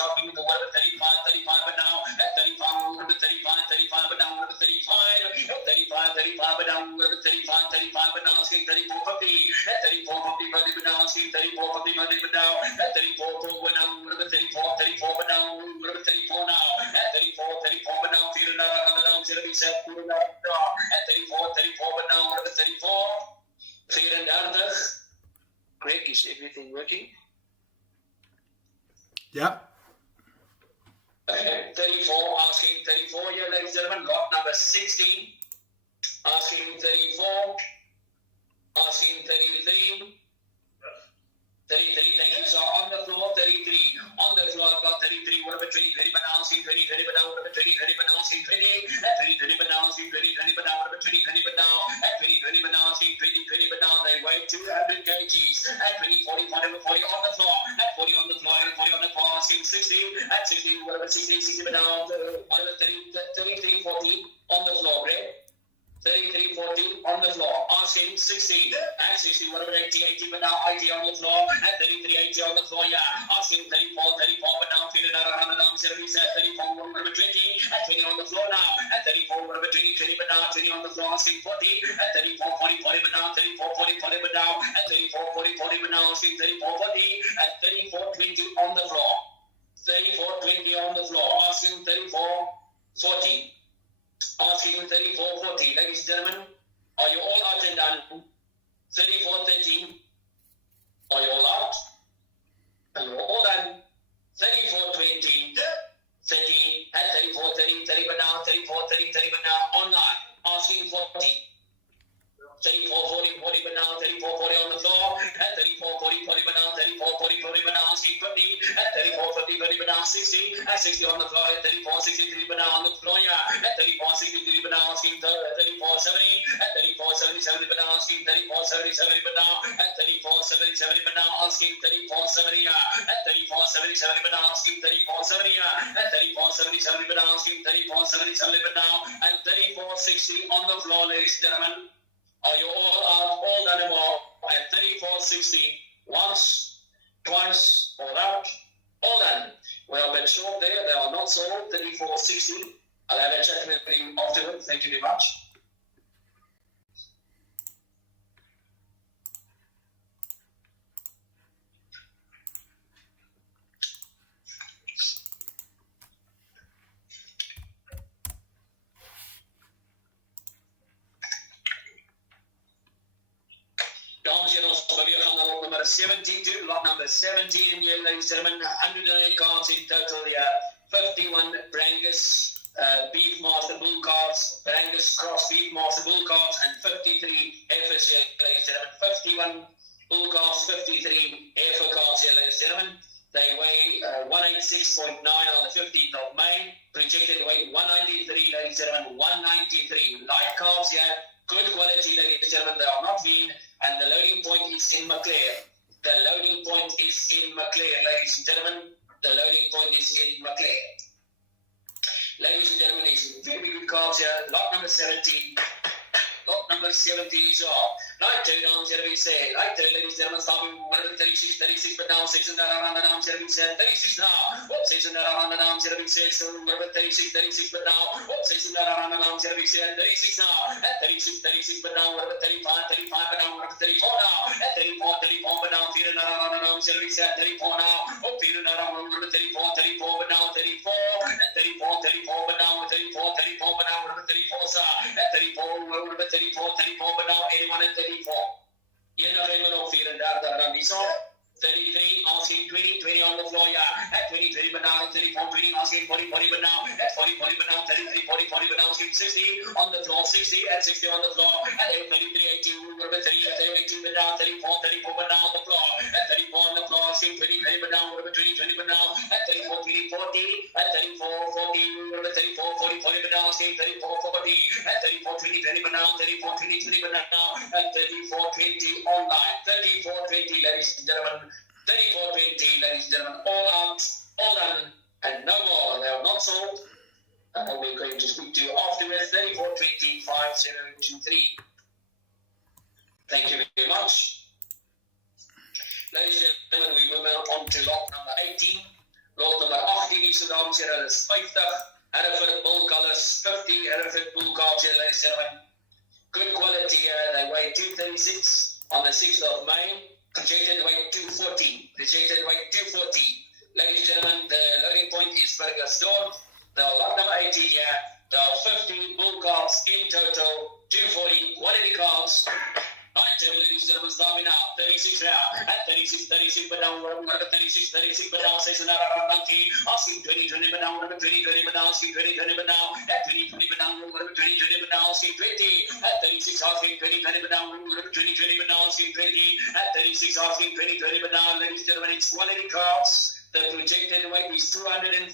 out, the word 35 but now, at 35, 35 but now, 35, 35 but now, 35 but now, saying 34 50, at 34 50 but now, saying 34 50 but now, at 34 but now, 34 but now, 34 now, at 34 but now, feel now, 37 at 34 but now, 34. 34. Greg, is everything working? Yeah. Okay, 34, asking 34 here, ladies and gentlemen. Lot number 16, asking 34, asking 33. 33, thank you. So on the floor, 33. On the floor, I've got 33. What about 20? 20 bananas, 20, 20 bananas, 20, 20 bananas, 20, 20 bananas, 20 bananas, what about 20 bananas, at 20 bananas, 20 bananas, they weigh 200 kgs. At 20, 40, 40 on the floor. At 40 on the floor, 40 on the floor, asking 60. At 60, what about 60 bananas, what about 33, 40 on the floor, right? 33, 40 on the floor, asking 60, at 60, what about 80 but now 80 on the floor, at 33, 80 on the floor, yeah, asking 34, but now feeling around the down, 70, 34, what about 20, at 20 on the floor now, at 34, what about 20, but now 20 on the floor, asking 40, at 34, 40 but now, 34, 40 but now, at 34, 40 but now, asking 34, 40, at 34, 20 on the floor, 34, 20 on the floor, asking 34, 40. Asking 34, 40. Ladies and gentlemen, are you all out and done? 34, 30. Are you all out? Are you all done? 34, 20. 30. At 34, 30. 30 but now. 34, 30. 30 but now. Online. Asking 40. 34, 40 but now. 34, 40 on the floor. At 34, 40 but now. 34, 40 but now. Asking 50. At 34, 50 but now. 60. At 60 on the floor. At 34, 63 but now on the floor. Yeah. At 34, 63 but now. Asking 34, 70. At 34, 70 but now. Asking 34, 70 but now. At 34, 70 but now. Asking 34, 70. At 34, 70 but now. Asking 34, 70. At 34, 70 but now. Asking 34, 70 but now. And 34, 60 on the floor, ladies and gentlemen. Are you all done and all? At 34, 60. Once, twice, all out, all done. Well, but short there, they are not sold. 34, 60. I'll have a chat with you afterwards. Thank you very much. Dames en heren, ons beweeg aan naar lot nummer 17 toe. Lot number 17 here, ladies and gentlemen, 108 cards in total here. 51 Brangus Beefmaster Bull cards, Brangus Cross Beefmaster Bull cards, and 53 heifers here, ladies and gentlemen. 51 bull cards, 53 heifer cards here, ladies and gentlemen. They weigh 186.9 on the 15th of May. Projected weight 193, ladies and gentlemen, 193. Light cards here, good quality, ladies and gentlemen. They are not lean, and the loading point is in McLear. The loading point is in McLear, ladies and gentlemen. The loading point is in McLear. Ladies and gentlemen, it's very good cards here. Lot number 17. Lot number 17 is off. Light 2 down, Jeremy say. Light 2, ladies and gentlemen, stopping 36, but now 6 and around the down, Jeremy said. 36 now. What 6 and around the down, Jeremy said. So 36, but now. What 6 and around the down, Jeremy said. 36 now. At 36, but now. 35, but now. 34 now. At 34, but now. Fear and around the down, Jeremy said. 34 now. Oh, fear and around 34, but now. 34. At 34, but now. 34, but now. 34, sir. At 34, but now. 81 and 34. You know, Raymond of Fear and Darda Ramiso. 33, asking 20 on the floor, yeah. At 20, but now 34, 20, asking 40, but now. At 40, but now 33, 40, but now asking 60 on the floor, 60, at 60 on the floor. At 33, 18, 32, but now 34, but now on the floor. At 34 on the floor, asking 20, but now 20, but now. At 34, 20, 40. At 34, 40, 34, 40, but now asking 34, 40. At 34, 20, but now 34, 20, but now. At 34, 20 online. 34, 20, ladies and gentlemen. 34.20, ladies and gentlemen, all out, all done, and no more. They are not sold. We're going to speak to you afterwards. 34.20, 5023. Thank you very much. Ladies and gentlemen, we move on to lot number 18. Lot number 18 is dames en heren, is 50. Hereford bull colors, 50 Hereford bull calves here, ladies and gentlemen. Good quality here. They weigh 236 on the 6th of May. Projected weight 240. Projected weight 240. Ladies and gentlemen, the loading point is Burger Storm. The lot number 18 here. There are 50 bull calves in total. 240 quality calves. Right, ladies and gentlemen, stopping now. 36 now. At 36, but now 36, but now 6 and around monkey. Asking 20, but now 20, but now asking 20, but now at 20, but now 20, but now asking 20. At 36, asking 20, but now 20, but now asking 20. At 36, asking 20, but now, ladies and gentlemen, it's quality calves. The projected weight is 240.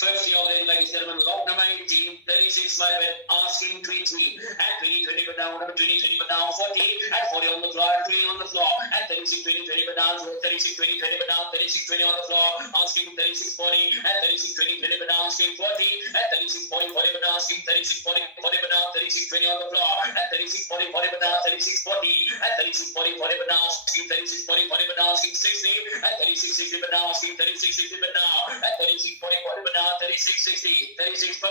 50 of them, ladies and gentlemen, lot number 18, 36 my bed, asking 20, at 20, but now 20, but now 40, at 40 on the floor, at 20 on the floor, at 36, 20, but now 36, 20, but now 36, 20 on the floor, asking 36, 40, at 36, 20, but now asking 40, at 36, 40, but now asking 36, 40, but now 36, 20 on the floor, at 36, 40, but now 36, 40, at 36, 40, but now asking 36, 40, but now asking 60, at 36, 60, but now asking 36, 60, but now, at 36, 40, but now 3660, 3650,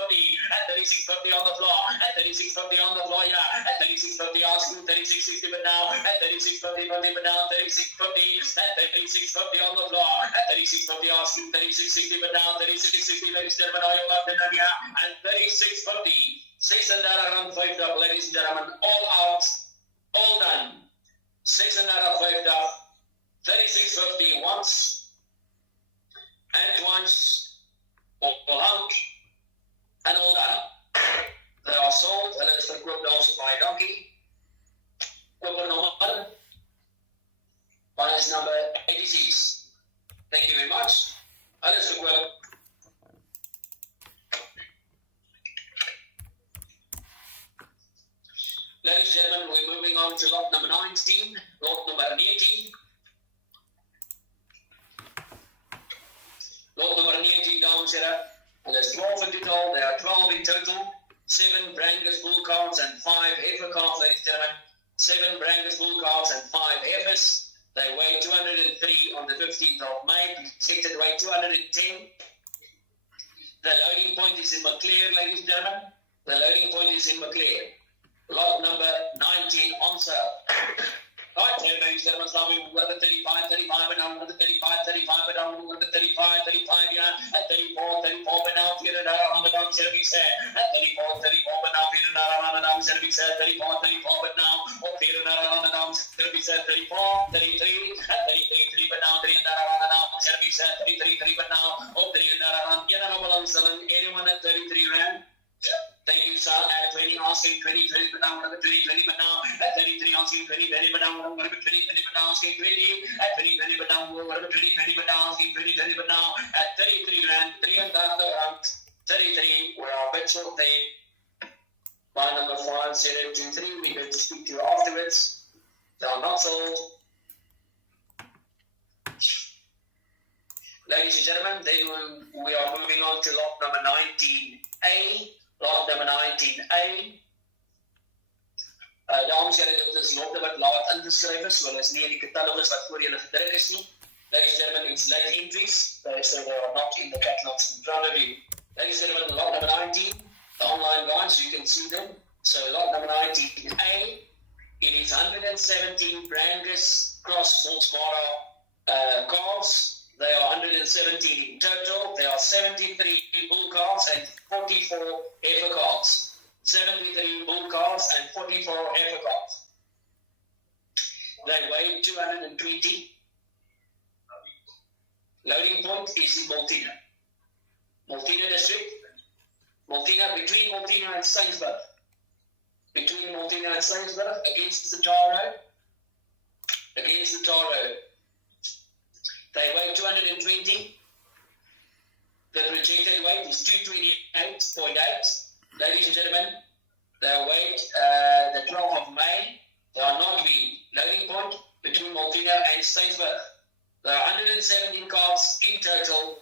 at 3650 on the floor, at 3650 on the floor, yeah, at 3650 asking 3660, but now, at 3650, but now 3650, at 3650 on the floor, at 3650 asking 3660, but now 3660, ladies and gentlemen, all you love the Nadia, and 3650, 6 and around 5 up, ladies and gentlemen, all out, all done, 6 and around 5 up, 3650 once, and twice, all out, and all that. They are sold, and it's verkoop also by donkey. Koper nummer 1. Price number 86. Thank you very much. Alles verkoop. Ladies and gentlemen, we're moving on to lot number 19, lot number 18. Lot number 19 down here. And there's 12 in total. There are 12 in total. 7 Brangus bull calves and 5 heifer calves, ladies and gentlemen. 7 Brangus bull calves and 5 heifers. They weigh 203 on the 15th of May. Projected weight 210. The loading point is in McLear, ladies and gentlemen. The loading point is in McLear. Lot number 19 on sale. Right, ladies and gentlemen, starting with the 35, but now with the 35, but now with the 35, yeah, at 34, but now feeling around the down, service at 34, but now feeling around the down, service at 34, but now, feeling around 34, 33, 33, but now 3 and around service 33, but now 3 and around 81 at 33 rand. Thank you, sir. At 20, asking 20, but now 20, but now at 33, asking 20, but now 20, but now asking 20, at 20, but now 20, but now asking 20, but now at 33 rand, 3 and 33, where our bets will pay. By number 5023, we're going to speak to you afterwards. They are not sold. Ladies and gentlemen, then we are moving on to lot number 19A. Lot number 19A. Dames en heren, dit is lot wat laat ingeskryf is, wel is nie in die catalogus wat voor julle gedruk is nie. Ladies and gentlemen, it's late entries, so they are not in the catalogs in front of you. Ladies and gentlemen, lot number 19, the online guys, you can see them. So lot number 19A, it is 117 Brangus Cross Molteno cars. They are 117 in total. There are 73 bull cars and 44 heifer cars. 73 bull cars and 44 heifer cars. They weigh 220. Loading point is in Molteno. Molteno district. Molteno, between Molteno and Stainsburg. Between Molteno and Stainsburg, against the tar road. Against the tar road. They weigh 220. The projected weight is 228.8. Ladies and gentlemen, they are weighed the 12th of May. They are not being loading point between Molteno and Stainsburg. There are 117 cars in total.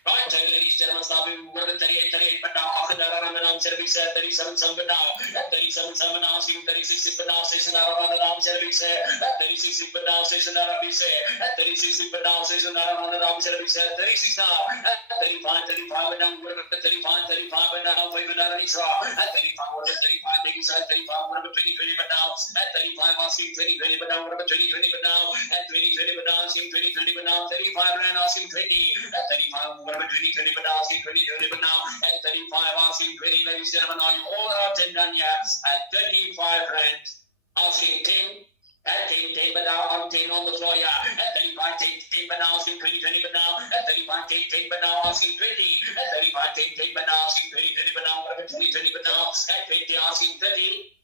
Right, so ladies and gentlemen, stop you. We're going to 38, but now after that, I'm going to service 37, but now 37, now, 36, but now, station around the arm service 36, but now, station around this 36, but now, station around the arm service 36 now 35, but now, we're going to 35, but now, 5 but now, it's 35, we're going to 35, take it 35, we're going to 20, but now 35, asking 20, but now, we're going to 20, but now 20, but now, asking 20, but now 35, and asking 20, 35, 20, but now asking 20, but now at 35, asking 20, ladies and gentlemen, are you all out and done here? At 35 rand, asking 10, at 10, but now I'm 10 on the floor here. At 35, 10, but now asking 20, but now at 35, 10, but now asking 20, at 35, 10, but now asking 20, but now 20, but now at 20, asking 30,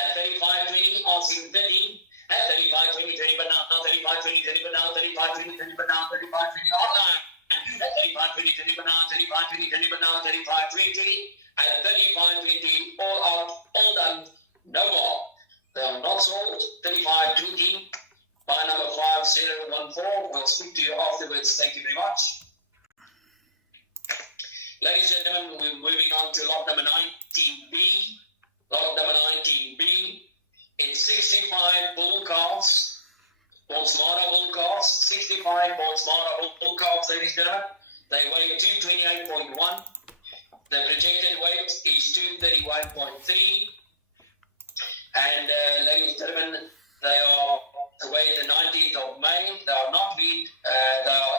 at 35, 20, asking 30. At 35, 20, but now 35, 20, but now 35, 20, but now 35, 20 online. At 35, 20, but now 35, 20, but now 35, 20. At 35, 20, all out, all done, no more. They are not sold. 35, 20. By number 5014. We'll speak to you afterwards. Thank you very much. Ladies and gentlemen, we're moving on to lot number 19B. Lot number 19B. It's 65 bull calves, Molteno bull calves, 65 Molteno bull calves, ladies and gentlemen. They weigh 228.1. The projected weight is 231.3. And ladies and gentlemen, they are away the 19th of May. They are not being,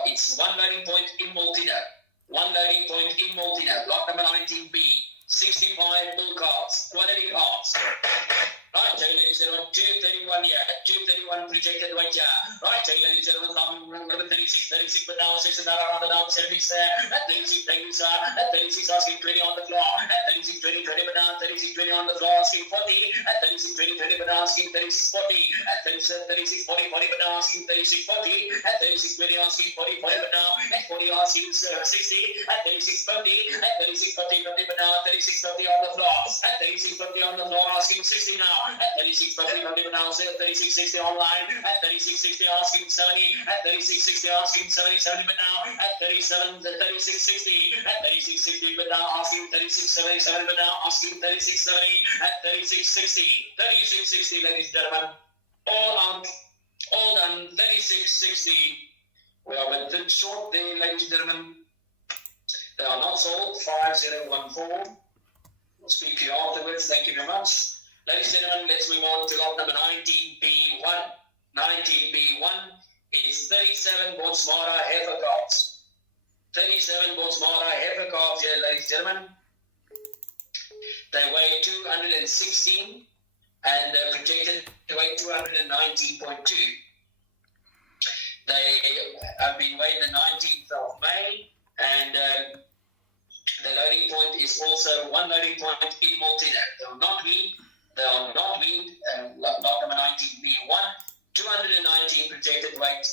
it's one loading point in Molteno. One loading point in Molteno. Lot number 19B. 65 bull calves, quality calves. Right, ladies and gentlemen, 231 here, 231 projected weight here. Right, ladies and gentlemen, number 36, but now 6 and around the down service there. At 36, thank you, sir. At 36, asking 20 on the floor. At 36, 20, but now 36, 20 on the floor, asking 40. At 36, 20, but now asking 36, 40. At 36, 40, but now asking 36, 40. At 36, 20, asking 40, but now at 40, asking 60. At 36, 50. At 36, 50, but now 36, 50 on the floor. At 36, 50 on the floor, asking 60 now. At 36, 50, but now 36, 60 online. At 36, 60, asking 70. At 36, 60, asking 70, but now at 37, 36, 60. At 36, 60, but now asking 36, 77, but now asking 36, 70. At 36, 60. 36, 60, ladies and gentlemen. All out, all done. 36, 60. We are a bit short there, ladies and gentlemen. They are not sold. 5014. We'll speak to you afterwards. Thank you very much. Ladies and gentlemen, let's move on to lot number 19B1. 19B1, it's 37 Molteno heifer calves. 37 Molteno heifer calves here, ladies and gentlemen. They weigh 216. and projected weight 219.2. They have been weighed the 19th of May, and the loading point is also one loading point in Molteno. They are not weaned, lot number 19B1, 219 projected weight,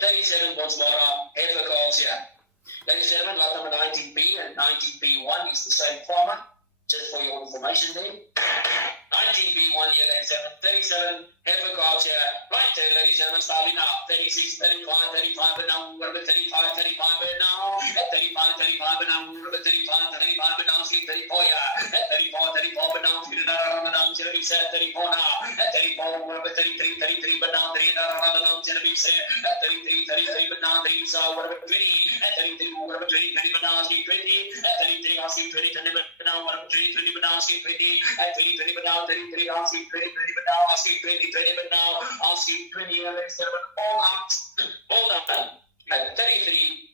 37 Botswana, heifer calves here. Ladies and gentlemen, lot number 19B and 19B1 is the same farmer, just for your information there. 19B1 here, ladies and gentlemen, 37 heifer calves here. Right there, ladies and gentlemen, starting now. 36, 35, 35, but now, we're 35, 35, but now. 35, 35, but now, we're 35, 35, but now, 34, yeah. 34, 34, but now, 34 now. 34, we're 33, 33, but now, 33, 33, but now, 3, so we're 20. 33, we're 20, 20, but now, 20. 33, I'll see 20, 20, but now, we're 20, 20, but now, 20. 20, 20, but now, 33, I'll see 20, 20, but now, I'll see 20, 20, but now, I'll see 20, 11, all out, all done. At 33,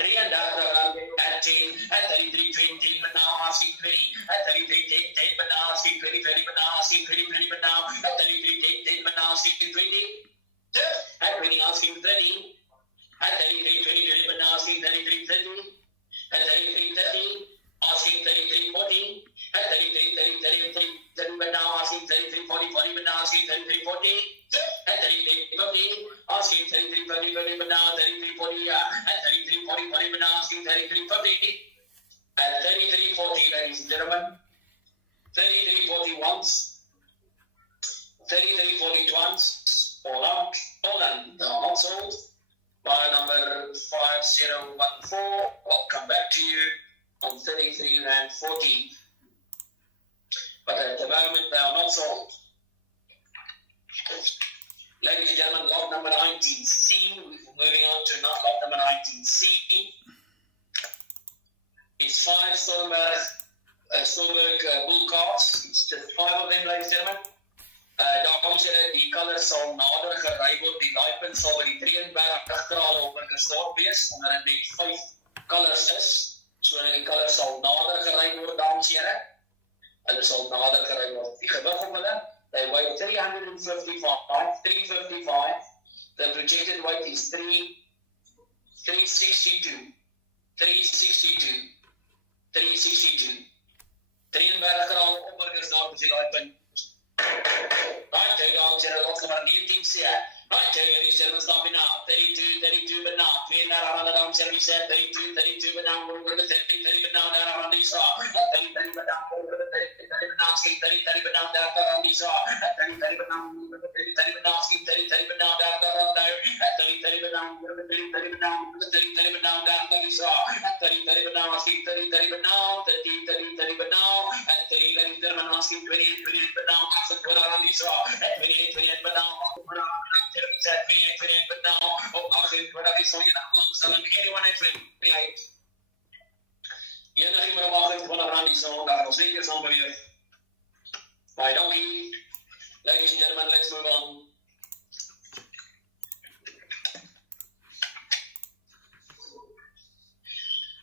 3 and a half at 10, at 33, 20, but now I'll see 20, at 33, 10, 10, but now I'll see 20, 20, but now I'll see 20, 20, but now, at 33, 10, 10, but now I'll see 20, at 20, I'll see 30, at 33, 20, 20, but now I'll see 33, 30, at 33, 30, I'll see 33, 40, at 33, 30, 30, 30, but now I'll see 33, 40, 40, but now I'll see 33, 40, at 33, 50, I'll see 33, 30, 30, but now 33, 40, at 33, 40, 40, but now I'll see 33, 50, at 33, 40, ladies and gentlemen, 33, 40 once, 33, 40 twice, all out, all done. The household, by number 5014, I'll come back to you on 33 and 40. But at the moment, they are not sold. Ladies and gentlemen, lot number 19C, moving on to lot number 19C. It's 5 Stolberg bull calves. It's just 5 of them, ladies and gentlemen. Dames en heren, die kalvers sal nader gery word, die laaippunt sal by die 33 grade op ingestort wees, omdat dit net 5 kalvers is. So die kalvers sal nader gery word, dames en heren. Hulle sal nader gery word. Die gewig op hulle, they weigh 355. The projected weight is 362. 33 grade opperkers daar op die laaippunt. Right, take down to the lot number 19 here. Right, ladies and gentlemen, stopping now. 32, but now. 3 down, 77, 32, but now. We're going to 30, but now. Down around these 30, but now. We're going to 30, but now. 30, but now. Down around these 30, but now. 30, but now. 30, but now. Down around there. 30, but now. 30, but now. 30, but now. Down around these 30, but now. 30, but now. 30, but now. 30, ladies and gentlemen, asking 28, but now. 28, but now. 28, but now. Anyone entering 28. Enige maar wacht van een randie zo, daar nog zeker zo'n beweer. My donkey. Ladies and gentlemen, let's move on.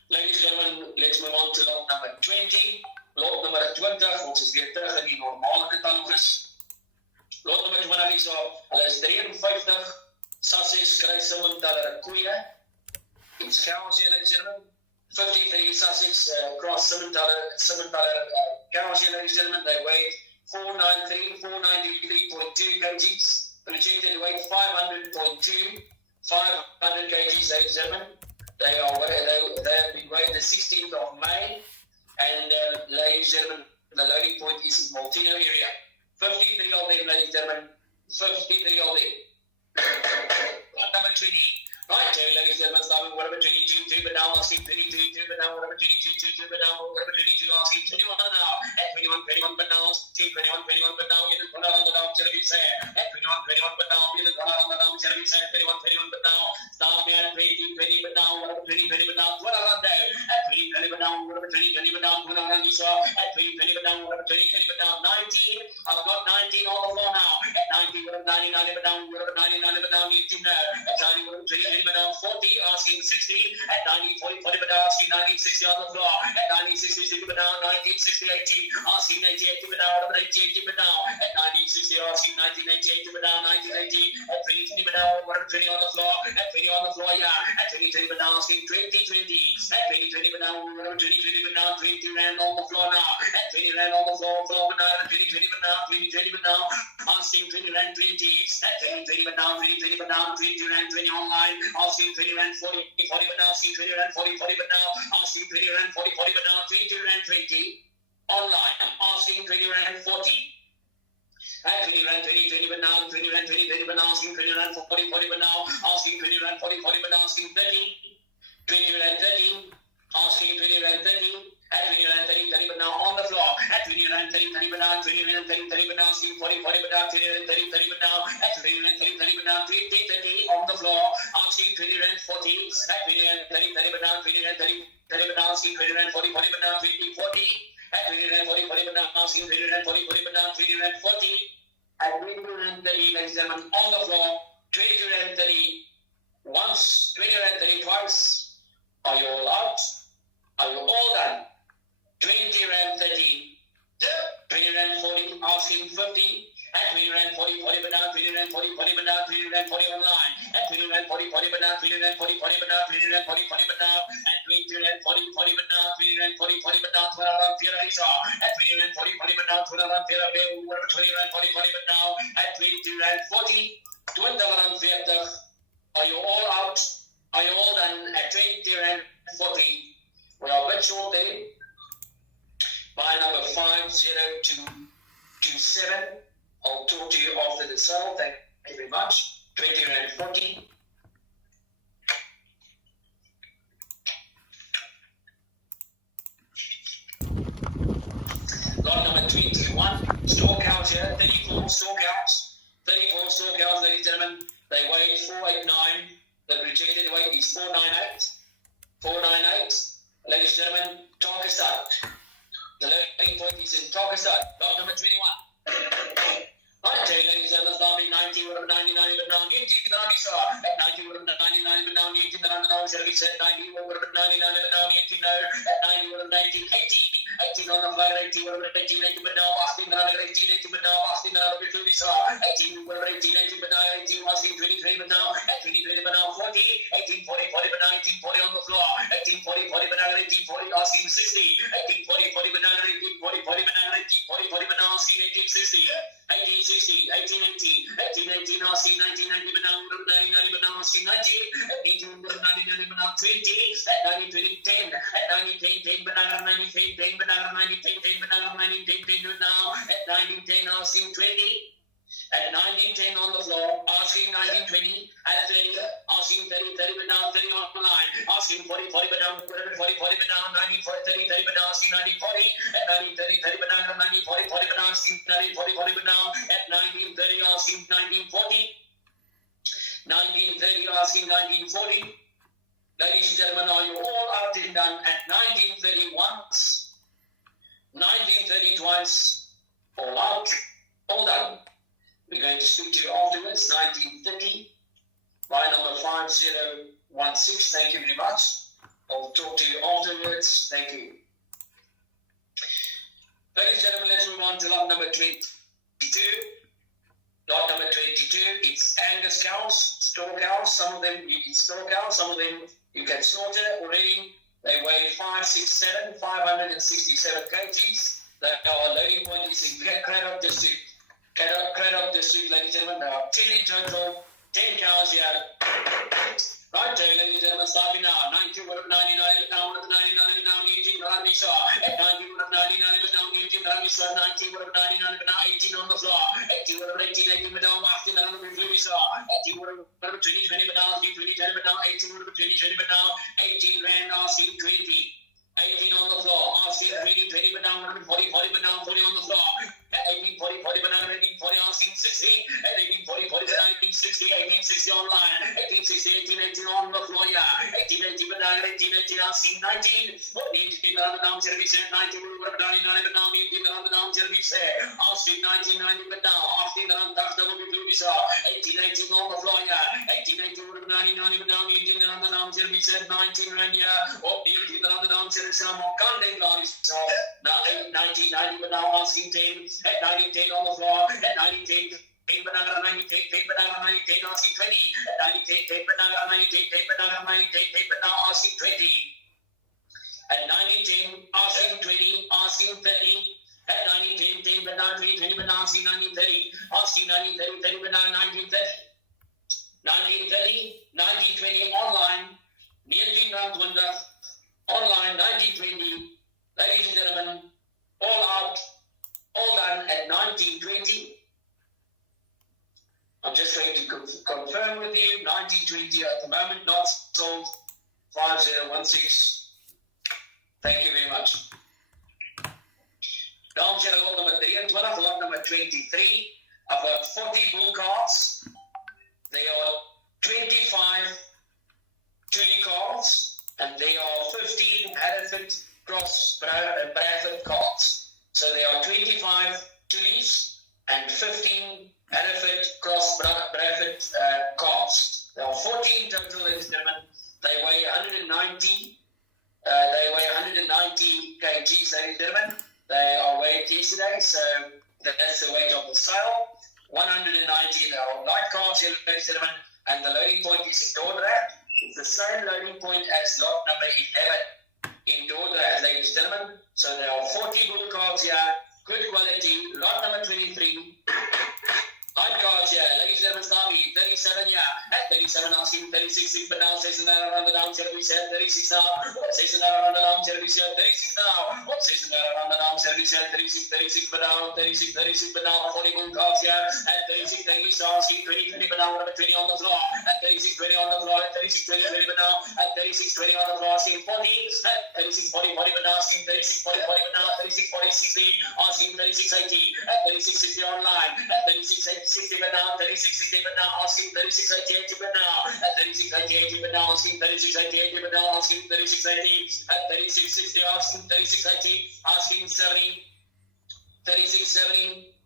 Ladies and gentlemen, let's move on to lot number 20. Lot nummer 20, ons is weer terug in die normale catalogus. Lot nummer 20 is hulle is 53 Sussex Kruissimentaler koeie. It's cows here, ladies and gentlemen. 53 Sussex Cross Simmentaler cows here, ladies and gentlemen. They weigh 493.2 kgs. Projected weight 500.2, 500 kgs, ladies and gentlemen. They have been weighed the 16th of May. And ladies and gentlemen, the loading point is in Molteno area. 53 of them, ladies and gentlemen. 53 of them. Number 20. Right, ladies and gentlemen, starting whatever 22, but now I'll see 22, but now whatever 22, but now whatever 22, I'll see 21 now. At 21, but now I'll see 21, but now get the corner on the down, Jeremy said. At 21, but now get the corner on the down, Jeremy said. 21, but now start me at 20, but now whatever 20, but now what around there. At 20, but down, 20 but down, at 20, but down, 20 but down, 19. I've got 19 on the floor now. At 90, 90 but down, 90 but down, 18 now. At 90, 20 but down, 40, asking 60. At 90, 40 but down, asking 90, 60 on the floor. At 90, 60, 60 but down, 19, 60, 80, asking 80, 80 but down, 80, 80 but down. At 90, 60, asking 19, 80, 80 but down, 19, 80. At 20, 20 but down, 20 on the floor. At 20 on the floor, yeah. At 20, 20 but down, asking 20, 20. At 20, 20 but down, 20, 20 but down, 20 rand on the floor now. At 20 rand on the floor but down. At 20, 20 but down, 20, 20 but down, asking 20 rand 20. At 20, 20 but down, 20, 20 but down, 20 rand 20 online. Asking 20 rand 40, 40 but down, asking 20 rand 40, 40 but down, asking 20 rand 40, 40 but down, 20 rand 20 online. Asking 20 rand 40. At 20 rand 20, 20 but now, 20 rand 20, 20 but now, asking 20 rand 40, 40 but now, asking 20 rand 40, 40 but now, asking 30, 20 rand 30, asking 20 rand 30, at 20 rand 30, 30 but now on the floor, at 20 rand 30, 30 but now, 20 rand 30, 30 but now, asking 40, 40 but now, 20 rand 30, 30 but now, at 20 rand 30, 30 but now, 30, 30 on the floor, asking 20 rand 40, at 20 rand 30, 30 but now, 20 rand 30, 30 but now, asking 20 rand 40, 40 but now, 20, 40, at 20 rand 40, 40 but now, asking 20 rand 40, 40 but now, 20 rand 40, at 20 rand 30, ladies and gentlemen, on the floor, 20 rand 30, once, 20 rand 30 twice. Are you all out? Are you all done? 20 rand 30, 20 rand 40, asking 50, at 20 rand 40, 40 but now, 20 rand 40, 40 but now, 20 rand 40 online, at 20 rand 40, 40 but now, 20 rand 40, 40 but now, 20 rand 40, 40 but now, at 20 rand 40, 40 but now, 20 rand 40, 40 but now, 12 rand 30 Lisa, at 20 rand 40, 40 but now, 12 rand 30, 20 rand 40, 40 but now, at 20 rand 40, 20 rand 30. Are you all out? Are you all done at 20 rand 40? We are a bit short there. By number 50227. I'll talk to you after the sale. Thank you very much. 20 rand 40. Lot number 21. Store counts here. 34 store counts. 34 store counts, ladies and gentlemen. They weigh 489. The projected weight is 498. 498. Ladies and gentlemen, Tarkastad. The loading point is in Tarkastad. Lot number 21. Right, ladies and gentlemen, 90, 99, but now 80, at 90, 99, but now 80, shall we say 90, 99, but now 80, at 90, 90, 80 on the flag, 80, 80, but now asking another 80, but now asking another 20, 18, 80, but now 18, asking 23, but now 23, but now 40, 18, 40, 40, but now 18, 40 on the floor, 18, 40, 40, but now 18, 40, asking 60, 18, 40, 40, but now 18, 40, 40, but now 18, 40, 40, but now asking 18, 60. 1860, 1880, 1880, asking 1990, but now 90, but now asking 90, 1890, but now 20, at 90, 10, at 90, 10, but now 90, 10, but now 90, 10, but now 90, 10, but now at 90, 10, asking 20. At 1910 on the floor, asking 1920, at 30, asking 30, 30 but now 30 on the line, asking 40, 40 but now 40, 40 but now 90, 40, 30, 30 but now asking 90, 40, at 19, 30, 30 but now 90, 40, 40 but now asking 90, 40, 40 but now at 19, 30 asking 19, 40, 19, 30 asking 19, 40. Ladies and gentlemen, are you all out and done at 1930 once, 1930 twice, all out, all done. We're going to speak to you afterwards, 1930, by number 5016. Thank you very much. I'll talk to you afterwards. Thank you. Ladies and gentlemen, let's move on to lot number 22. Lot number 22, it's Angus cows, store cows. Some of them you can store cows, some of them you can slaughter already. They weigh 567 kgs. Our loading point is in Craddock District. Craddock District, ladies and gentlemen, there are 10 in total, 10 cows here. Right, ladies and gentlemen, starting now. 90, 99, now 99, now 18, now we saw. At 90, 99, now 18, now we saw. 90, 99, now 18 on the floor. 80, 18, 18, now 18, now we saw. 80, 20, 20, but now 20, 20, but now 18, 20, 20, but now 18 rand, asking 20. 18 on the floor, asking 20, 20, but now 40, 40, but now 40 on the floor. At 1840 banana, 1840 asking 16, at 1840 banana, 1860, 1860 online, 1860, 1880 on the floor, yeah, 1880 banana, 1880 asking 19, 18 banana down, Jeremy said 19, banana, 19 banana down, Jeremy said, asking 1990 banana, asking the touch double with Lubisa, 1880 on the floor, yeah, 1880 banana, 90 banana, 18 banana down, Jeremy said 19 rand, yeah, 18 banana down, Jeremy said, Kandeng Larissa, 1990 banana asking 10, at 1910 on the floor, at 1910. 10 banana, 90, 10 banana, 90, 10 asking 20, 90, 10 banana, 90, 10 banana, 90, 10 banana asking 20, at 90, 10 asking 20, asking 30, at 90, 10 banana, 20, 20 banana asking 90, 30, asking 90, 30, 30 banana, 19, 30, 19, 30, 19, 20 online, 19 round window, online 19, 20, ladies and gentlemen, all out, all done at 19, 20. I'm just going to confirm with you, 1920 at the moment, not sold, 5016. Thank you very much. Down channel lot number 23, lot number 23. I've got 40 bull cards. They are 25 tully cards, and they are 15 Hereford cross Bradford cards. So they are 25 tullies and 15 Hereford cross Bradford cards. There are 14 total, ladies and gentlemen. They weigh 190. They weigh 190 kgs, ladies and gentlemen. They are weighed yesterday, so that's the weight of the sale. 190. They are light cards here, ladies and gentlemen, and the loading point is in Dordrecht. It's the same loading point as lot number 11 in Dordrecht, ladies and gentlemen. So there are 40 bull cards here. Good quality, lot number 23. Light cards here, ladies and gentlemen, Starby, 37, yeah. At 37, asking 36, but now Jason around the down, Jeremy said 36 now. Jason around the down, Jeremy said 36 now. Jason around the down, Jeremy said 36, 36, but now 36, 36, but now 40 bull cards here. At 36, asking 20, 20, but now 20 on the floor. At 36, 20 on the floor. At 36, 20, 20, but now at 36, 20 on the floor, asking 40. At 36, 40, 40, but now asking 36, 40, 40, but now 36, 40, 60, asking 36, 80. At 36, 60 online. At 36, 60, but now 36, 60, but now asking 36, 80, but now at 36, 80, but now asking 36, 80, but now asking 36, 80, at 36, 60, asking 36, 80, asking 70, 36, 70,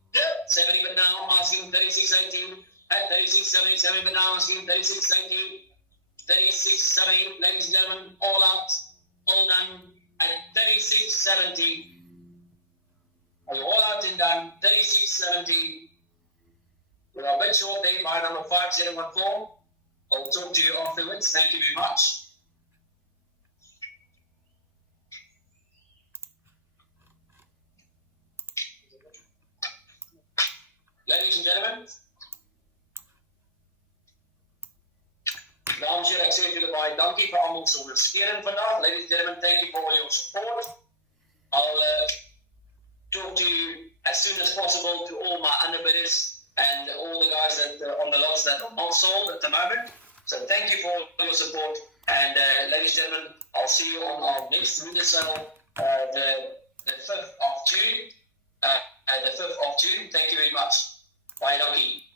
70, but now asking 36, 80, at 36, 77, but now asking 36, 80, 36, 70, ladies and gentlemen, all out, all done at 36, 70. All out and done, 36, 70. We're a bit short there by number 5014. I'll talk to you afterwards. Thank you very much. Ladies and gentlemen, dames en heren, ek sê vir julle baie dankie vir almal se ondersteuning vandag. Ladies and gentlemen, thank you for all your support. I'll talk to you as soon as possible to all my underbidders and all the guys that on the lots that are not sold at the moment. So thank you for all your support. And ladies and gentlemen, I'll see you on our next winter sale, the 5th of June. The 5th of June. Thank you very much. Bye, Donkey.